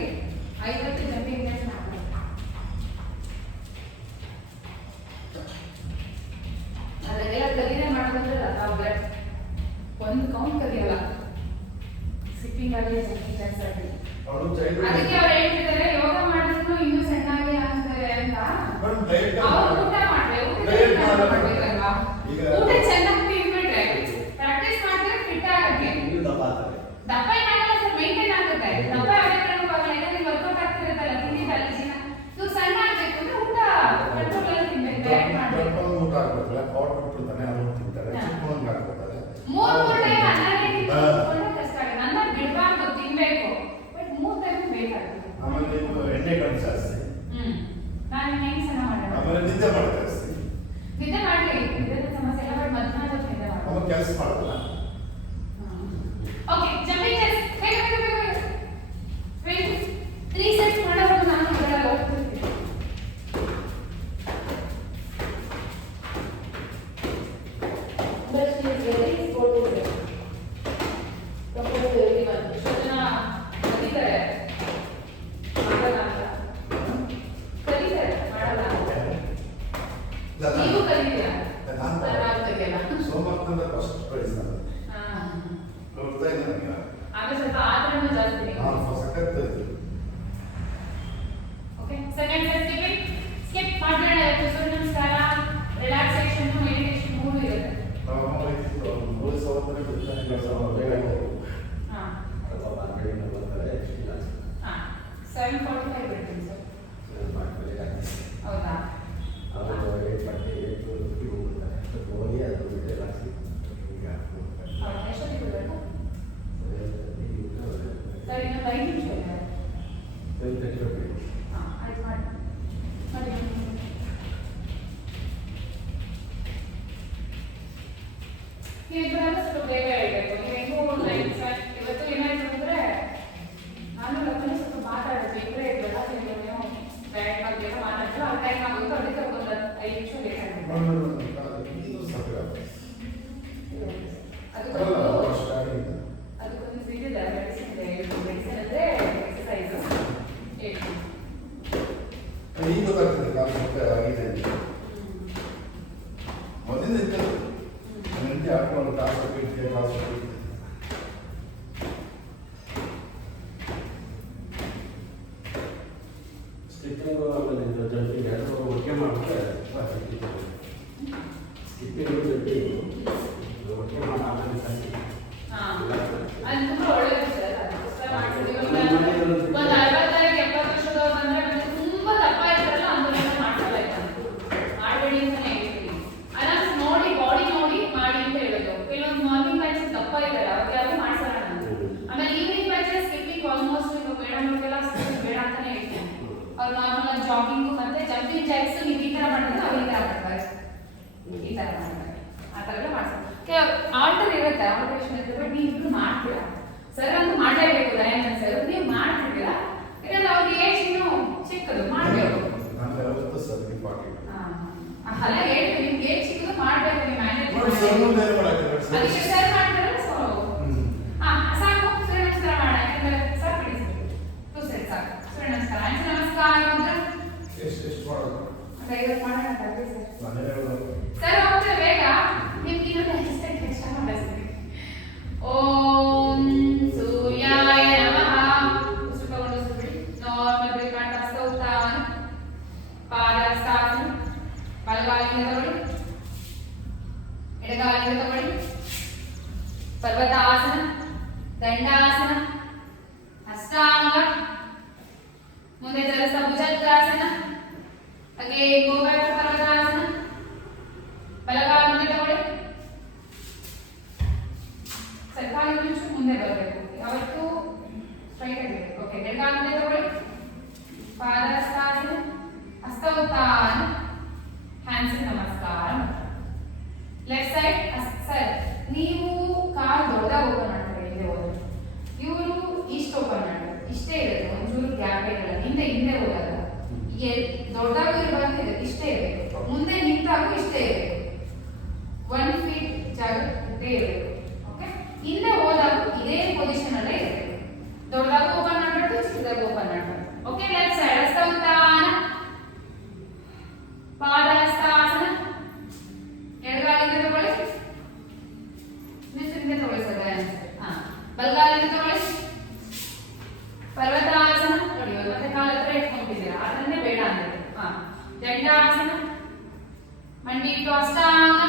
50 ಜಂಪಿಂಗ್ ಬ್ಯಾಚ್ ಮಾಡ್ತಾರೆ. ಅದೆಲ್ಲ ಕಲಿನೇ ಮಾಡೋದಂದ್ರೆ ಅವ್ರೆ ಒಂದು ಕೌಂಟ್ ಕಲಿಯಲ್ಲ ಸ್ಕಿಪ್ಪಿಂಗ್ ಆಗಲಿ ಜಂಪಿಂಗ್ ಬ್ಯಾಚ್ ಆಗಲಿ. ಅದಕ್ಕೆ ಅವ್ರು ಹೇಳ್ತಿದ್ದಾರೆ ಯೋಗ ಮಾಡಿದ್ರು ಇನ್ನೂ ಸಣ್ಣಾಗಿ ಆಗ್ತಾರೆ ಅಂತ. ಅವ್ರು ಊಟ ಮಾಡ್ಬೇಕು, ಮಾಡ್ಬೇಕಲ್ವಾ? ಊಟ ಚೆನ್ನಾಗಿ ತಿನ್ಬಿಟ್ರೆ ಪ್ರಾಕ್ಟೀಸ್ ಮಾಡಿದ್ರೆ ಫಿಟ್ ಆಗಕ್ಕೆ. ದಪ್ಪ ಏನಾಗಲ್ಲ ಸರ್, ಮೇಂಟೈನ್ ಆಗುತ್ತೆ. ದಪ್ಪ ಯಾವುದೇ ಕಾರಣಕ್ಕೂ ಆಗಲ್ಲ. ಯಾಕಂದ್ರೆ ವರ್ಕೌಟ್ ಆಗ್ತಿರುತ್ತಲ್ಲ ತಿಂದಿದ್ದ ಅಲ್ಲಿನ. ನೀವು ಸಣ್ಣ ಆಗ್ಬೇಕು ಅಂದ್ರೆ ಊಟ ಕಂಟ್ರೋಲ್ ಎಲ್ಲ ತಿನ್ಬೇಕು, ಡಯಟ್ ಮಾಡ್ಬೇಕು. ಊಟ ಆಗ್ಬೇಕಲ್ಲ, ಪೌಡರ್ ಬಿಟ್ಟಿರ್ತಾನೆ, ಅದು ತಿಂತಾರೆ, ಚಿಕ್ಕಮಂಗ್ ಆಗ್ಬಿಡ್ತಾರೆ. ಮೂರು ಟೈಮ್ ಅನ್ನನೇ ತಿನ್ಕೊಂಡು ಕಷ್ಟ ಆಗುತ್ತೆ. ನನ್ನ ಬಿಡಬಾರ್ದು, ತಿನ್ಬೇಕು. ಬಟ್ 3 ಟೈಮ್ ಬೇಕಾಗುತ್ತೆ. ಆಮೇಲೆ ನೀವು ಎಣ್ಣೆ ಕಣ್ಣು ಜಾಸ್ತಿ. ನಾನು ಹೆಂಗ್ ಸಣ್ಣ ಮಾಡೋಣ? ಆಮೇಲೆ ನಿದ್ದೆ ಮಾಡೋದು ಜಾಸ್ತಿ. ನಿದ್ದೆ ಮಾಡ್ಲಿ, ನಿದ್ದೆ ಸಮಸ್ಯೆ ಇಲ್ಲ. ಬಟ್ ಮಧ್ಯಾಹ್ನ ಹೊತ್ತು ನಿದ್ದೆ ಮಾಡಿ. ಆಮೇಲೆ ಕೆಲಸ ಮಾಡಲ್ಲ. ಓಕೆ, ಜಂಪಿಂಗ್ ಜೆಟ್ಸ್ ಬೇಗ 3 ಸೆಟ್ಸ್ ಮಾಡೋದು. ನಾನು ಬರಲ್ಲ, ಹೋಗ್ತೀನಿ. But she is very supportive. Supportive everyone. ಎಷ್ಟೋ ಜನ ಕಲಿತಾರೆ, ಮಾಡಲ್ಲ ಅಂತ. ಕಲಿತಾರೆ, ಮಾಡಲ್ಲ ಅಂತ. ನೀವು ಕಲಿತೀರಾ? ನಾನು ಕಲಿಯಲ್ಲ. ಸೋಮವಾರದಿಂದ ಫಸ್ಟ್ ಪ್ರೈಸ್ ನಾನು ಹಾಂ. ನೋಡ್ತಾ ಇದ್ದೀನಿ ನನಗೆ. ಆಮೇಲೆ ಸ್ವಲ್ಪ ಆತರನೂ ಜಾಸ್ತಿ. ನಾನು ಸಖತ್ ಓಕೆ, ಸೆಕೆಂಡ್ ಸೆಟ್ ಸ್ಕಿಪ್ ಮಾಡ್ಬೇಡ. ಸೂರ್ಯ ನಮಸ್ಕಾರ, ರಿಲ್ಯಾಕ್ಸೇಷನ್, ಮೆಡಿಟೇಷನ್ 3 ಇರುತ್ತೆ. ನಾವು 7:45 ಬಿಡ್ತೀನಿ ಸರ್. ಹೌದಾ? ಎಷ್ಟೊತ್ತಿಗೆ ಬಿಡಬೇಕು ಸರ್? ಇನ್ನೊಂದು 5 ನಿಮಿಷ ಇದೆ. ಹಾಂ ಆಯ್ತು, ಮಾಡಿ ಮಾಡಿ. ನೀವು ಇಬ್ಬರಾದ್ರೂ ಸ್ವಲ್ಪ ಬೇಗ ಹೇಳ್ಬೇಕು. ನೀವು ಹೆಂಗೂ ಸ್ಟಿಚಿಂಗ್ ಆಮೇಲೆ ಜಂಪಿಂಗ್ ಎರಡು ಒಟ್ಟಿಗೆ ಮಾಡಿದ್ರೆ ಸ್ಕಿಪ್ಪಿಂಗ್ ಜಂಪಿಂಗ್ ಒಟ್ಟಿಗೆ ಮಾಡಿ ಆಮೇಲೆ ಸಾಕಿ. ಅದು ತುಂಬಾ ಒಳ್ಳೆಯದು ಸರ್. ಅದಕ್ಕೋಸ್ಕರ ಮಾಡ್ತಿದ್ದೀವಿ. ಒಂದು 60-70 ವರ್ಷದವ್ರು ಬಂದ್ರೆ ಮತ್ತೆ ತುಂಬಾ ದಪ್ಪ ಇರ್ತಾರಲ್ಲ ಅಂಥವ್ರೆಲ್ಲ ಮಾಡ್ಸಲ್ಲ ಮಾಡಬೇಡಿ ಅಂತಾನೆ ಹೇಳ್ತೀನಿ. ಆರಾಮ್ ನೋಡಿ ಬಾಡಿ ನೋಡಿ ಮಾಡಿ ಅಂತ ಹೇಳೋದು. ಕೆಲವೊಂದು ಮಾರ್ನಿಂಗ್ ಬ್ಯಾಚಸ್ ದಪ್ಪ ಇದ್ದಾರೆ, ಅವ್ರಿಗೆ ಯಾರು ಮಾಡ್ಸಲ್ಲ ನಾನು. ಆಮೇಲೆ ಈವ್ನಿಂಗ್ ಬ್ಯಾಚಸ್ ಸ್ಕಿಪ್ಪಿಂಗ್ ಆಲ್ಮೋಸ್ಟ್ ನೀವು ಮೇಡಮ್ಗೆಲ್ಲ ಬೇಡ ಅಂತಾನೆ ಹೇಳ್ತೀನಿ. ಅವ್ರು ನಾರ್ಮಲ್ ಜಾಗಿಂಗು ಮತ್ತೆ ಜಂಪಿಂಗ್ ಜಾಕ್ಸ್ ನೀವು ಈ ಥರ ಮಾಡಿದ್ರೆ ಅವ್ರು ಈ ಥರ ಮಾಡ್ತಾರೆ, ಈ ಥರ ಮಾಡ್ತಾರೆ, ಆ ಥರ ಎಲ್ಲ ಮಾಡ್ತಾರೆ. ಆಲ್ಟರ್ ಇರುತ್ತೆ, ಆಲ್ಟರೇಷನ್ ಇರುತ್ತೆ, ಬಟ್ ನೀವು ಇಬ್ರು ಮಾಡ್ತೀರಾ. ಸರ್ ಅಂತೂ ಮಾಡಲೇಬೇಕು, ದಯಾನಂದ್ ಸರ್ ನೀವು ಮಾಡ್ತಿದ್ದೀರಾ. ಯಾಕಂದ್ರೆ ಅವ್ರಿಗೆ ಏಜ್ ಇನ್ನೂ ಚಿಕ್ಕದು ಮಾಡಬೇಕು. ಅಲ್ಲ ಹೇಳ್ತೀವಿ, ನಿಮ್ಗೆ ಏಜ್ ಚಿಕ್ಕದು ಮಾಡಬೇಕು, ನೀವು ಮ್ಯಾನೇಜ್ ಅದಕ್ಕೆ ಸರ್ ಮಾಡ್ತಾರಲ್ಲ. ಸೊ ಸಾಕು, ಸೂರ್ಯ ನಮಸ್ಕಾರ ಮಾಡೋಣ. ಯಾಕಂದ್ರೆ ಸರ್ ಬಿಡಿಸ್ಬೇಕು ಸರಿ ಸಾಕು. ಸೂರ್ಯ ನಮಸ್ಕಾರ ಆಯ್ತು. ನಮಸ್ಕಾರ ಅಂದ್ರೆ ಮಾಡೋಣ ಸರ್. ಹೋಗ್ತಾರೆ ಬೇಗ, ನಿಮ್ಗೆ ಇನ್ನೊಂದು ಎಕ್ಸ್ಟ್ರಾ ಮಾಡಿಸ್ತೀವಿ. ಓಂ ಸೂರ್ಯಾಯ ನಮಃ. ಉಸಿರು ತಗೊಂಡು ಉಸಿರು ಬಿಡಿ. ನಾರ್ಮಲ್ ಬ್ರೀತ್ ಮಾಡ್ತಾ ಉತ್ಥಾನ, ಪಾದಹಸ್ತಾಸನ, ಬಲಗಾಲಿಂದ ತಗೊಳ್ಳಿ, ಎಡಗಾಲಿಂದ ತಗೊಳ್ಳಿ, ಪರ್ವತಾಸನ, ದಂಡಾಸನ, ಅಷ್ಟಾಂಗ, ಮುಂದೆ ಜಲಸ ಭುಜಂಗಾಸನ. ಹಾಗೆ ಗೋಬಾಟ ಪರ್ವತಾಸನ, ಬಲಗಾಲಿಂದ ತಗೊಳ್ಳಿ. ಸರ್ಕಾರಿ ಮುಂದೆ ಬರಬೇಕು, ಯಾವತ್ತೂ ಸ್ಟ್ರೈಟ್ ಆಗಿರಬೇಕು. ಓಕೆ, ಎಡಗಾಲಿಂದ ತಗೊಳ್ಳಿ, ಪಾದಹಸ್ತಾಸನ, ಹಸ್ತ ಉತ್ಥಾನ, ಹ್ಯಾಂಡ್ಸ್ ನಮಸ್ಕಾರ. ಲೆಫ್ಟ್ ಸೈಡ್ ಸರ್, ನೀವು ಕಾಲ್ ದೊಡ್ಡದಾಗಿ ಓಪನ್ ಮಾಡ್ತಾರೆ, ಹಿಂದೆ ಹೋದ್ರೆ ಇವರು ಇಷ್ಟು ಓಪನ್ ಮಾಡ್ತಾರೆ, ಇಷ್ಟೇ ಇರುತ್ತೆ, ಒಂಚೂರು ಗ್ಯಾಪ್ ಇರಲ್ಲ. ಹಿಂದೆ ಹೋದಾಗ ದೊಡ್ಡದಾಗೂ ಇರಬಾರ್ದು, ಇಷ್ಟೇ ಇರಬೇಕು. ಮುಂದೆ ನಿಂತಾಗೂ ಇಷ್ಟೇ ಇರಬೇಕು, 1 ಫೀಟ್ ಜಾಗ ಇದ್ದೇ ಇರಬೇಕು. ಓಕೆ, ಹಿಂದೆ ಹೋದಾಗ ಇದೇ ಪೊಸಿಷನ್ ಅಲ್ಲೇ ಇರಬೇಕು. ದೊಡ್ಡದಾಗೂ ಓಪನ್ ಮಾಡಬೇಕು, ಚಿಕ್ಕದಾಗೂ ಓಪನ್ ಮಾಡಬೇಕು. ಓಕೆ, ಲೆಫ್ಟ್ ಸೈಡ್ ಹಸ್ತ ಉತ್ಥಾನ, ಪಾದಹಸ್ತಾಸನ, ಎಡಗಾಲಿಂದ ತಗೊಳ್ಳಿ, ಹಿಂದೆ ತಗೊಳ್ಳಿ ಸರ್. ಬಲಗಾಲಿಂದ ತಗೊಳ್ಳಿ, ಪರ್ವತಾಸನ. ನೋಡಿ ಮತ್ತೆ ಕಾಲ ಹತ್ರ ಇಟ್ಕೊಂಡಿದ್ದೀರಾ, ಅದನ್ನೇ ಬೇಡ ಅಂದ್ರೆ. ದಂಡಾಸನ, ಮಂಡಿ ಇಟ್ಟು ಅಷ್ಟಾಂಗ,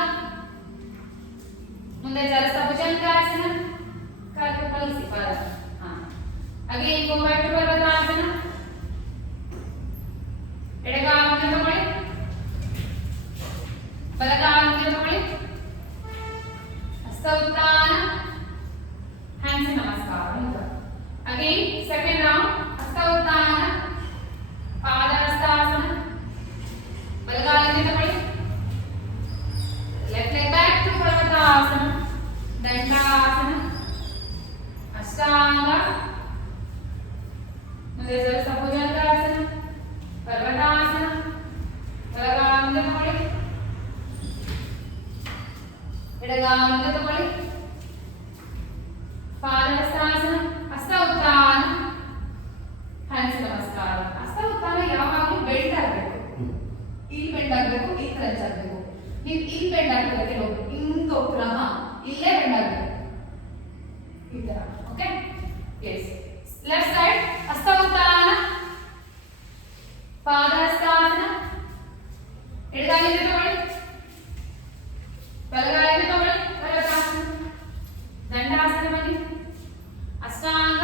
ಮುಂದೆ ಜಲಸ ಭುಜಂಗಾಸನ, ಕಾಲು ಕಳಿಸಿ ಪಾದ. ಹಾಗೆ ಗೋಬಾಟ ಪರ್ವತಾಸನ, ಎಡಗಾಲಿಂದ ತಗೊಳ್ಳಿ, ಬಲಗಾಲಿಂದ ತಗೊಳ್ಳಿ, ಹಸ್ತ ಉತ್ಥಾನ, ಹ್ಯಾಂಡ್ಸ್ ನಮಸ್ಕಾರ. ಹಾಗೆ ಸೆಕೆಂಡ್ ರೌಂಡ್ ಹಸ್ತ ಉತ್ಥಾನ, ಪಾದಹಸ್ತಾಸನ, ಬಲಗಾಲಿಂದ ತಗೊಳ್ಳಿ, left leg back to ಪರ್ವತಾಸನ, dandasana, ಅಷ್ಟಾಂಗ, ಮುಂದೆ ಜಲಸ ಭುಜಂಗಾಸನ, ಪರ್ವತಾಸನ, ಬಲಗಾಲಿಂದ ತಗೊಳ್ಳಿ, ಎಡಗಾಲಿಂದ ತಗೊಳ್ಳಿ, ಪಾದಹಸ್ತಾಸನ, ಹಸ್ತ ಉತ್ಥಾನ, ಹ್ಯಾಂಡ್ಸ್ ನಮಸ್ಕಾರ. ಹಸ್ತ ಉತ್ಥಾನ ಯಾವಾಗಲೂ ಬೆಂಡ್ ಆಗಬೇಕು, ಇಲ್ಲಿ ಬೆಂಡ್ ಆಗಬೇಕು, ಈ ಕ್ರಂಚ್ ಆಗಬೇಕು. ನೀವು ಇಲ್ಲಿ ಬೆಂಡ್ ಆಗ್ತದೆ, ಕೆಲವು ಹಿಂಗೆ ಹೋಗ್ತೀರಾ, ಇಲ್ಲೇ ಬೆಂಡ್ ಆಗಬೇಕು, ಈ ತರ. Okay, S. ಲೆಫ್ಟ್ ಸೈಡ್ ಹಸ್ತ ಉತ್ಥಾನ, ಪಾದಹಸ್ತಾಸನ, ಎಡಗಾಲಿಂದ ತಗೊಳ್ಳಿ, ಬಲಗಾಲಿಂದ ತಗೊಳ್ಳಿ, ಪರ್ವತಾಸನ, ದಂಡಾಸನ ಬನ್ನಿ, ಅಷ್ಟಾಂಗ,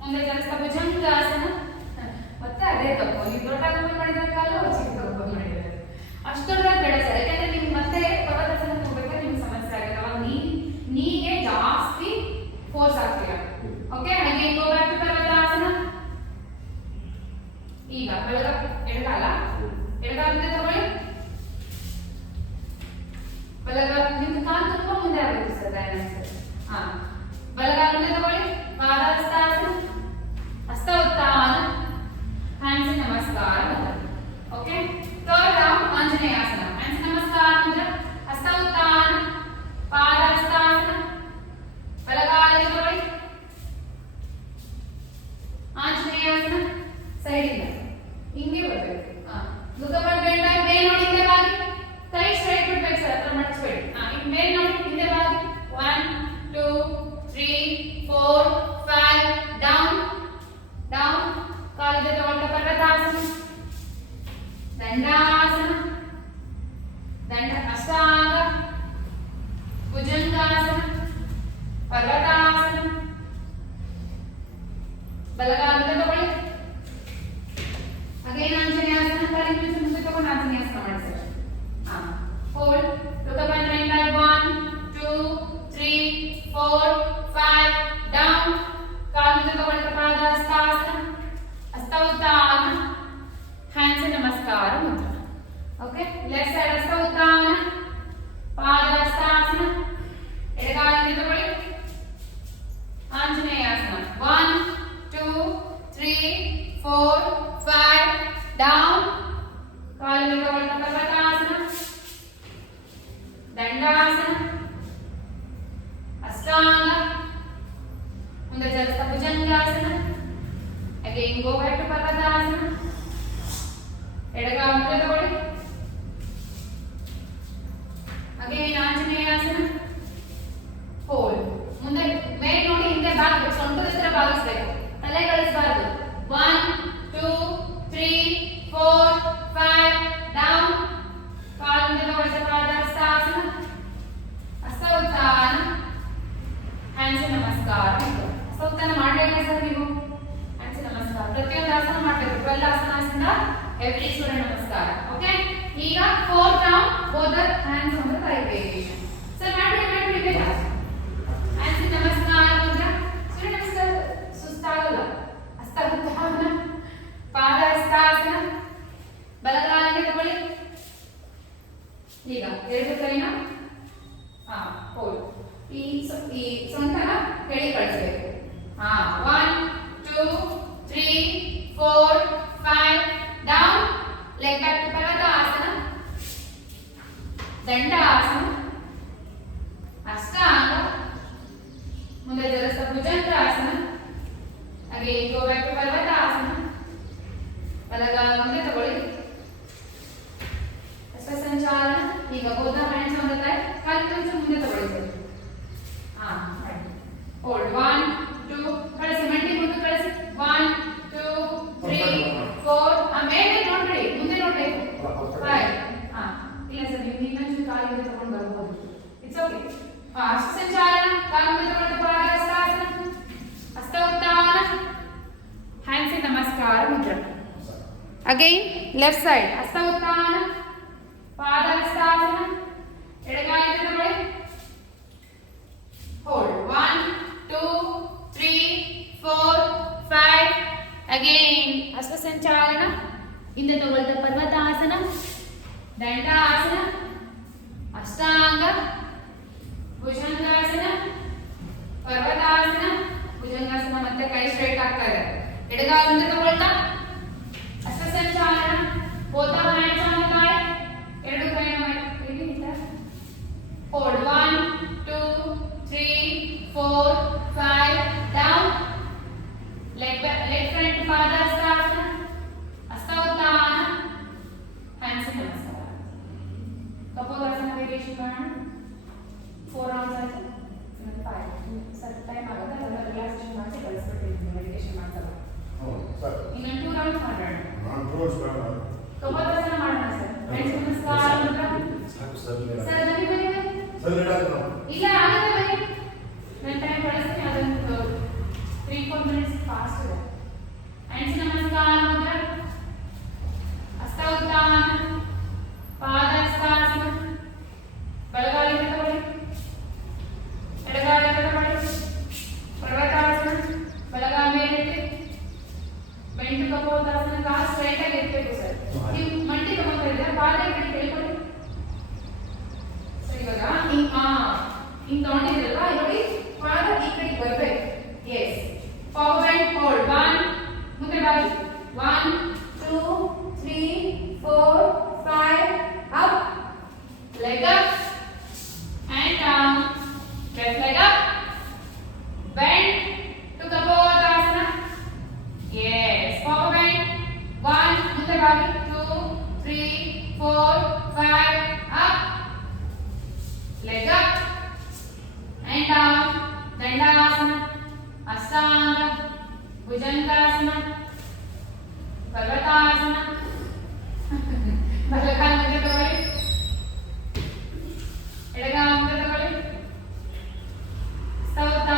ಮುಂದೆ ಜಲಸ ಭುಜಂಗಾಸನ. ಮತ್ತೆ ಅದೇ ತಪ್ಪು, ನೀವು ದೊಡ್ಡದಾಗಿ ಓಪನ್ ಮಾಡಿದ್ರೆ ಕಾಲು, ಚಿಕ್ಕದಾಗಿ ಓಪನ್ ಮಾಡಿದ್ರೆ ಅಷ್ಟು ದೊಡ್ಡದಾಗಿ ಬೇಡ ಸರ್. ಯಾಕಂದ್ರೆ ನೀವು ಮತ್ತೆ ಪರ್ವತಾಸನ ಹೋಗ್ಬೇಕಾದ್ರೆ ನಿಮ್ಗೆ ಸಮಸ್ಯೆ ಆಗುತ್ತೆ, ಅವಾಗ ನೀಗೆ ಜಾಸ್ತಿ ಫೋರ್ಸ್ ಆಗ್ತೀರಾ. ಓಕೆ, ಹಾಗೆ ಗೋಬ್ಯಾಕ್ ಟು ಪರ್ವತಾಸನ. ಈಗ ಎಡಗಾಲ, ಎಡಗಾಲಿಂದ ತಗೊಳ್ಳಿ, ಬಲಗಾಲ. ನಿಮ್ಗೆ ಕಾಲು ತುಂಬಾ ಮುಂದೆ ಆಗುತ್ತೆ ಸರ್, ದಯಾನಂದ್ ಸರ್. ಬಲಗಾಲಿಂದ ತಗೊಳ್ಳಿ, ಪಾದಹಸ್ತಾಸನ, ಹಸ್ತ ಉತ್ಥಾನ, ಹ್ಯಾಂಡ್ಸ್ ನಮಸ್ಕಾರ. ಓಕೆ, ಥರ್ಡ್ ರೌಂಡ್ ಆಂಜನೇಯಾಸನ. ಹ್ಯಾಂಡ್ಸ್ ನಮಸ್ಕಾರ ಅಂದ್ರೆ ಹಸ್ತ ಉತ್ಥಾನ, ಪಾದಹಸ್ತಾಸನ, ಬಲಗಾಲಿಂದ ತಗೊಳ್ಳಿ, ಆಂಜನೇಯಾಸನ. ಸೈಡಿಂದ ಹಿಂಗೆ ಬರಬೇಕು. ಮುಖ ಮೇಲೆ ನೋಡಿ, ಹಿಂದೆ ಬಾಗಿ, ಕೈ ಸ್ಟ್ರೈಟ್ ಬಿಡ್ಬೇಕು ಸರ್, ಹತ್ರ ಮಡಚಬೇಡಿ. ಈಗ ಮೇಲೆ ನೋಡಿ, ಹಿಂದೆ ಬಾಗಿ, ಪರ್ವತಾಸನ. ಬಲಗಾಲ ಮುಂದೆ ತಗೊಳ್ಳಿ. ಅಗೇನ್ ಆಂಜನೇಯಾಸನ. ಕಾಲಿ ಮುಂದೆ ತಗೊಂಡು ಆಂಜನೇಯಾಸನ ಮಾಡಿ sir. Hold. Look up and bend by 1, 2, 3, 4, 5. Down. ಕಾಲು ಮುಂದೆ ತಗೊಳ್ಳಿ. ಪಾದಹಸ್ತಾಸನ. ಹಸ್ತೋತ್ಥಾನ. Hands ನಮಸ್ಕಾರ ಮುದ್ರ. Okay. Left side ಹಸ್ತೋತ್ಥಾನ. ಪಾದಹಸ್ತಾಸನ. ಎಡಗಾಲ ಮುಂದೆ ತಗೊಳ್ಳಿ. ಆಂಜನೇಯಾಸನ. 1, 2, 3, 4, 5. Down. ಕಾಲು ಮುಂದೆ ತಗೊಳ್ಳಿ. ಪರ್ವತಾಸನ. ದಂಡಾಸನ. ಅಷ್ಟಾಂಗ. ಮುಂದೆ ಚಲಿಸ್ತ bhujangasana. Again go back to ಪರ್ವತಾಸನ. ಎಡಗಾಲ ಮುಂದೆ ತಗೊಳ್ಳಿ. Again ಆಂಜನೇಯಾಸನ. Hold. ಮುಂದೆ ಮೇಲೆ ನೋಡಿ ಹಿಂದೆ ಬಾಗಬೇಕು. ಸೊಂಟದ ಹತ್ರ ಬಾಗಿಸಬೇಕು. ತಲೆ ಗಳಿಸಬಾರದು. 1, 2, 3, 4, 5. Down. ಕಾಲು ಮುಂದೆ ತಗೊಳ್ಳಿ. ಪಾದಹಸ್ತಾಸನ. ಹಸ್ತೋತ್ಥಾನ. ಹ್ಯಾಂಡ್ಸ್ ನಮಸ್ಕಾರ. ಹಸ್ತೋತ್ಥಾನ ಮಾಡಬೇಕು ಸರ್ ನೀವು. ಹ್ಯಾಂಡ್ಸ್ ನಮಸ್ಕಾರ. ಪ್ರತಿಯೊಂದು ಆಸನ ಮಾಡಬೇಕು. 12 ಆಸನದಿಂದ ಎವ್ರಿ ಸೂರ್ಯ ನಮಸ್ಕಾರ. ಓಕೆ. ಈಗ 4th round both the hands on the right variation. Sir ಮಾಡಿ ಬೇಗ. ಹ್ಯಾಂಡ್ಸ್ ನಮಸ್ಕಾರ ಮುದ್ರ. ಸೂರ್ಯ ನಮಸ್ಕಾರ ಸುಸ್ತಾಗಲ್ಲ. ಹಸ್ತೋತ್ಥಾನ. ಪಾದಹಸ್ತಾಸನ. ಬಲಗಾಲಿಗೆ ತಗೊಳ್ಳಿ. ಈಗ ಎರಡು ಕೈನ ಹೋಲ್ಡ್. ಈ ಸೊಂಟನ ಕೆಳಗೆ ಕಳಿಸಬೇಕು. 1, 2, 3, 4, 5. Down. Leg back to ಪರ್ವತಾಸನ. Dandasana. ಅಷ್ಟಾಂಗ. ಮುಂದೆ ಜಲಸ್ಥ bhujangasana. Again go back to ಪರ್ವತಾಸನ. ಬಲಗಾಲ ಮುಂದೆ ತಗೊಳ್ಳಿ. ಸಂಚಾಲನ. ಈಗ both the hands on the thigh. ಕಾಲು ಕೊಂಚ ಮುಂದೆ ತಗೊಳ್ಳಿ ಸರ್. Hold. 1, 2. ಕಳಿಸಿ. ಮಂಡಿ ಮುಂದೆ ಕಳಿಸಿ. 1, 2, 3, 4. ಮೇಲೆ ನೋಡ್ಬೇಡಿ. ಮುಂದೆ ನೋಡ್ಬೇಕು. 5. ಇಲ್ಲ ಸರ್ ನೀವು ಇನ್ನೊಂದು ಕಾಲು ಮುಂದೆ ತಗೊಂಡು ಬರ್ಬೋದು. It's okay. ಅಷ್ಟ ಸಂಚಾಲನ. ಕಾಲು ಮುಂದೆ ತಗೊಂಡು ಪಾದಹಸ್ತಾಸನ. ಹಸ್ತೋತ್ಥಾನ. ಹ್ಯಾಂಡ್ಸ್ ನಮಸ್ಕಾರ ಮುದ್ರ. ಅಗೈನ್ ಲೆಫ್ಟ್ ಸೈಡ್ ಹಸ್ತೋತ್ಥಾನ. ಪಾದಹಸ್ತಾಸನ. ಎಡಗಾಲಿಗೆ ತಗೊಳ್ಳಿ. Hold. 1, 2, 3, 4, 5. Again ಹಸ್ತ ಸಂಚಾಲನ. ಹಿಂದೆ ತಗೊಳ್ತಾ ಪರ್ವತಾಸನ. ದಂಡಾಸನ. ಅಷ್ಟಾಂಗ. ಭುಜಂಗಾಸನ. ಪರ್ವತಾಸನ. ಭುಜಂಗಾಸನ. ಮತ್ತೆ ಕೈ ಸ್ಟ್ರೈಟ್ ಆಗ್ತಾ ಇದೆ. ಎಡಗಾಲ ಮುಂದೆ ತಗೊಳ್ತಾ ಹಸ್ತ ಸಂಚಾಲನ. both the hands on the thigh. ಎರಡು ಕೈನ ಮಾಡಿ. Hold. 1, 2, 3, 4, 5. Down. Leg front ಪಾದಹಸ್ತಾಸನ. ಹಸ್ತೋತ್ಥಾನ. ಹ್ಯಾಂಡ್ಸ್ ನಮಸ್ಕಾರ. ಕಪೋಲಾಸನ ವೇರಿಯೇಷನ್ ಮಾಡೋಣ. 4 rounds ಆಯ್ತು. 5 ಸ್ವಲ್ಪ ಟೈಮ್ ಆಗುತ್ತೆ. ಅದನ್ನ ರಿಲ್ಯಾಕ್ಸೇಷನ್ ಮಾಡಿ ಕಳಿಸ್ಬಿಟ್ಟಿದ್ದೀನಿ. ಮೆಡಿಟೇಷನ್ ಮಾಡ್ತಲ್ಲ. ಸರ್ ಇನ್ನೊಂದು 2 rounds ಮಾಡೋಣ. ನಾನು ಕ್ಲೋಸ್ ಮಾಡೋಣ. ಕಪೋಲಾಸನ ಮಾಡೋಣ ಸರ್. ಹ್ಯಾಂಡ್ಸ್ ನಮಸ್ಕಾರ ಮುದ್ರ. ಸಾಕು ಸರ್. ಸರ್ ಬನ್ನಿ ಬನ್ನಿ ಬನ್ನಿ. ಸರ್ ಹೇಳೋದು ಇಲ್ಲ ಆಗುತ್ತೆ ಬನ್ನಿ. ನಾನು ಟೈಮ್ ಬಳಸ್ತೀನಿ. ಅದೊಂದು 3-4 minutes ಫಾಸ್ಟ್ ಇದೆ. ಹ್ಯಾಂಡ್ಸ್ ನಮಸ್ಕಾರ ಮುದ್ರ. ಹಸ್ತೋತ್ಥಾನ. ಪಾದಹಸ್ತಾಸನ. ಬಲಗಾಲಿಗೆ ತಗೊಳ್ಳಿ. ಎಡಗಾಲಿಗೆ ತಗೊಳ್ಳಿ. ಪರ್ವತಾಸನ. ಬಲಗಾಲ ಮೇಲಿಟ್ಟು. ಬೆಂಟು ಕಪೋಲಾಸನ. ಕಾಲು ಸ್ಟ್ರೈಟ್ ಆಗಿ ಇರಬೇಕು ಸರ್. ನೀವು ಮಂಡಿ ತಗೊಂತಾ ಇದ್ದೀರಾ. ಪಾದ ಈ ಕಡೆ ಕೇಳ್ಕೊಳ್ಳಿ. ಸರಿ ಇವಾಗ ಹಿಂಗ್ ತಗೊಂಡಿದ್ರಲ್ವಾ ನೋಡಿ. ಪಾದ ಈ ಕಡೆ ಬರ್ಬೇಕು. ಎಸ್. ಫಾರ್ವರ್ಡ್. ಹೋಲ್ಡ್. 1. ಮುಂದೆ ಬಾಗಿ. 1, 2, 3, 4, 5. Up. Leg up. And down. Left leg up. Bend to Kapodasana. Yes. Forward. 1. ಮುಂದೆ ಬಾಗಿ. 2, 3, 4, 5. Up. Leg up. And down. Dandasana. Ashtanga. Bhujangasana. Parvatasana. ಬಲಗಾಲ ಮುಂದೆ ತಗೊಳ್ಳಿ. ಎಡಗಾಲ ಮುಂದೆ ತಗೊಳ್ಳಿ. ಹಸ್ತೋತ್ಥಾನ.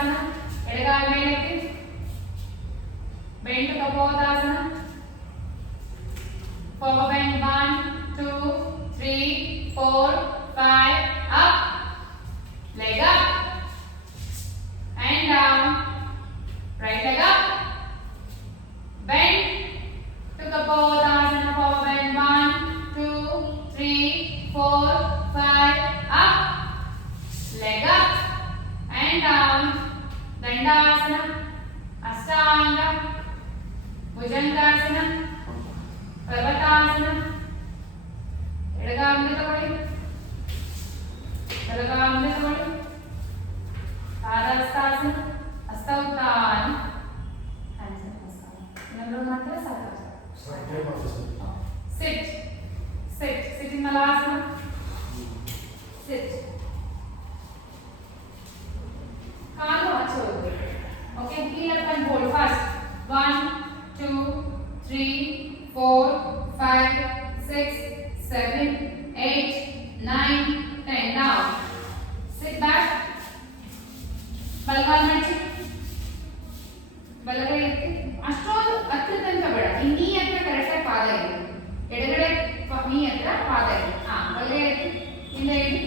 Dandasana ಎಡಗಾಲ ಮೇಲೆತ್ತಿ bend to Kapotasana. Forward bend 1, 2, 3, 4, 5. Up. Leg up. And down. Right leg up. Bend to Kapotasana. Forward bend 1, 2, 3, 4, 5. Up. Leg up. And down. Dandasana. Ashtanga. Bhujangasana ಪರ್ವತಾಸನ ಎಡಗಾಲನ್ನು ತಗೊಳ್ಳಿ ಬಲಗಾಲನ್ನು ತಗೊಳ್ಳಿ ತಾರಸ್ಥಾಸನ ಹಸ್ತ ಉತ್ಥಾನ ಇನ್ನೊಂದು ಮಾತ್ರ ಸಾಕು ಸಿಟ್ ಸಿಟ್ ಸಿಟ್ಟಿಂಗ್ ಮಲಾಸನ ಸಿಟ್ ಕಾಲು ಆಚೆ ಹೋಗಬೇಕು okay heel up and hold fast 1 2 3 4 5 6 7 8 9 10 now sit back ಬಲಗಾಲ ಮಡಚಿ ಬಲಗೈ ಎತ್ತಿ ಅಷ್ಟೊಂದು ಹತ್ರ ತನಕ ಬೇಡ ಈ ನೀ ಹತ್ರ ಕರೆಕ್ಟಾಗಿ ಪಾದ ಇದೆ ಎಡಗಡೆ ನೀ ಹತ್ರ ಪಾದ ಇದೆ ಬಲಗೈ ಎತ್ತಿ ಹಿಂದೆ ಇಡಿ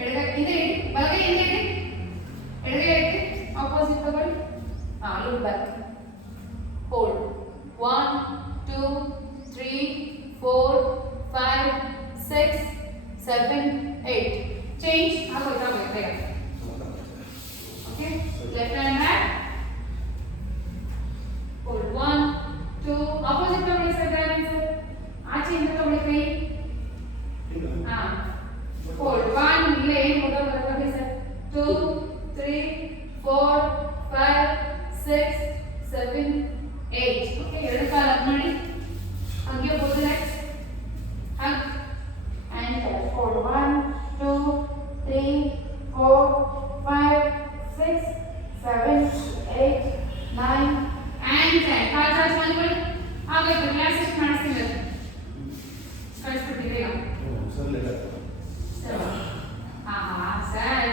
ಎಡಗೈ ಹಿಂದೆ ಇಡಿ ಬಲಗೈ ಹಿಂದೆ ಇಡಿ ಎಡಗೈ ಎತ್ತಿ ಆಪೋಸಿಟ್ ತಗೊಳ್ಳಿ look back hold 1 2 3 4 5 6 7 8 change ಆಗೋಯ್ತಾ ಬೇಗ okay left hand back hold 1 2 opposite ತಗೊಳ್ಳಿ ಸರ್ ಆಚೆಯಿಂದ ತಗೊಳ್ಳಿ ಕೈ hold 1 ಇಲ್ಲೇ ಏನು ಮೊದಲು ಬರ್ತದೆ ಸರ್ 2 3 4 5 6 7 8 okay ಎರಡು ಕಾಲ ಅಪ್ ಮಾಡಿ ಹಾಗೆ both legs hug and hold 1 2 3 4 5 6 7 8 9 and 10 ಕಾಲ ಚಾಚ್ ಮಾಡಿ ಹಾಗೆ ರಿಲ್ಯಾಕ್ಸೇಷನ್ ಮಾಡ್ತೀವಿ ಕಳಿಸ್ಬಿಟ್ಟಿದ್ದೀವಿ ಸರ್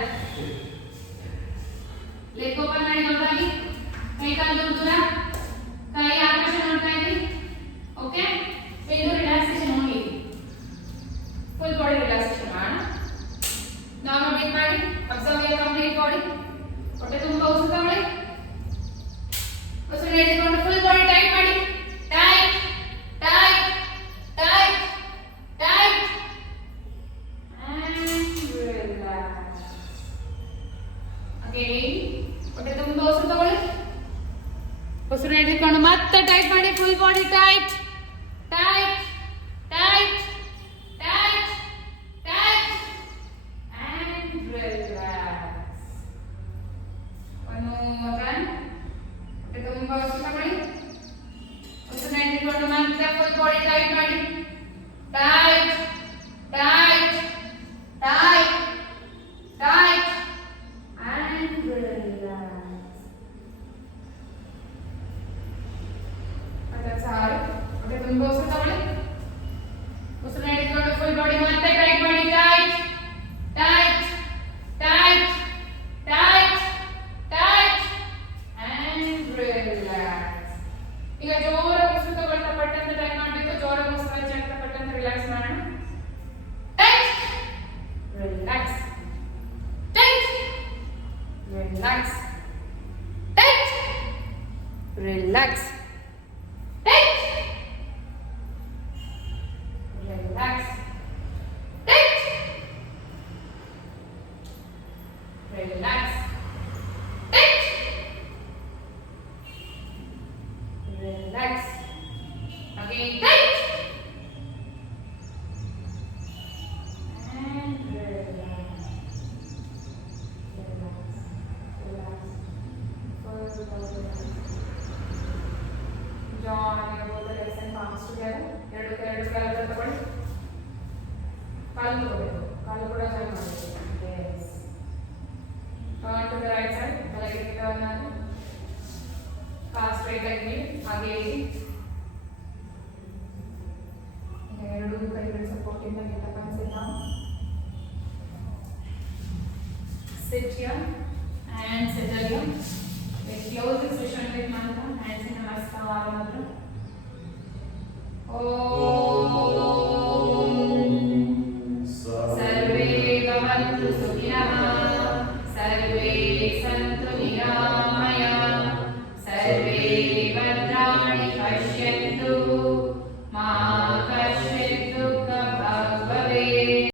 ಲೆಗ್ ಓಪನ್ ಮಾಡಿ ನೋಡ್ತಾಗಿ ಕೈ ಕಾಲು ದೂರ ಕೈ ಆಕರ್ಷಣೆ ನೋಡ್ತಾ ಇದ್ದೀವಿ ಓಕೆ ಇದು relaxation only full body relaxation ಮಾಡೋಣ ನಾರ್ಮಲ್ ಬ್ರೀತ್ ಮಾಡಿ ಅಬ್ಸರ್ವ್ ಯುವರ್ ಕಂಪ್ಲೀಟ್ ಬಾಡಿ ಹೊಟ್ಟೆ ತುಂಬಾ ಉಸಿರು ತಗೊಳ್ಳಿ ಉಸಿರು ಹಿಡಿದುಕೊಂಡು ಫುಲ್ ಬಾಡಿ ಟೈಟ್ ಮಾಡಿ tight tight tight tight and relax again ಹೊಟ್ಟೆ ತುಂಬಾ ಉಸಿರು ತಗೊಳ್ಳಿ ಉಸಿರು ಹಿಡಿದುಕೊಂಡು ಮತ್ತೆ ಟೈಟ್ ಮಾಡಿ full body tight tight tight tight tight and relax one more time ಹೊಟ್ಟೆ ತುಂಬಾ ಉಸಿರು ತಗೊಳ್ಳಿ ಉಸಿರು ಹಿಡಿದುಕೊಂಡು ಮತ್ತೆ ಫುಲ್ ಬಾಡಿ ಟೈಟ್ ಮಾಡಿ tight tight tight tight and relax ಸಾರಿ ಹೊಟ್ಟೆ ತುಂಬಾ ಉಸಿರು ತಗೊಳ್ಳಿ ಉಸಿರು ಹಿಡಿದುಕೊಂಡು ಫುಲ್ ಬಾಡಿ ಮತ್ತೆ ಟೈಟ್ ಮಾಡಿ tight tight tight tight tight and relax ಈಗ ಜೋರಾಗಿ ಉಸಿರು ತಗೊಳ್ತಾ ಪಟ್ಟಂತ ಟೈಟ್ ಮಾಡಬೇಕು ಜೋರಾಗಿ ಉಸಿರು ಹಚ್ಚಾಡ್ತಾ ಪಟ್ಟಂತ ರಿಲ್ಯಾಕ್ಸ್ ಮಾಡೋಣ tight relax tight relax tight relax tight relax tight relax tight relax again tight and relax relax relax join both the legs and palms together ಎರಡು ಕಾಲ ತಗೊಳ್ಳಿ ಕಾಲು ತಗೊಳ್ಳಿ ಕಾಲು ಕೂಡ ಜಾಯಿನ್ ಮಾಡಬೇಕು yes turn to the right side ಬಲಕ್ಕೆ turn ಮಾಡಿ ಕಾಲು straight ಆಗಿ ಹಾಗೆ ಈಗ ಎರಡು ಕೈಗಳು ಸಪೋರ್ಟ್ ಇಂದ get up and sit down sit here and settle here repeat ಮಾಡ್ತಾ ಹ್ಯಾಂಡ್ಸ್ ನಮಸ್ಕಾರ ಮಾತ್ರ. ಸರ್ವೇ ಭವಂತು ಸುಖಿನಃ ಸರ್ವೇ ಸಂತು ನಿರಾಮಯಾಃ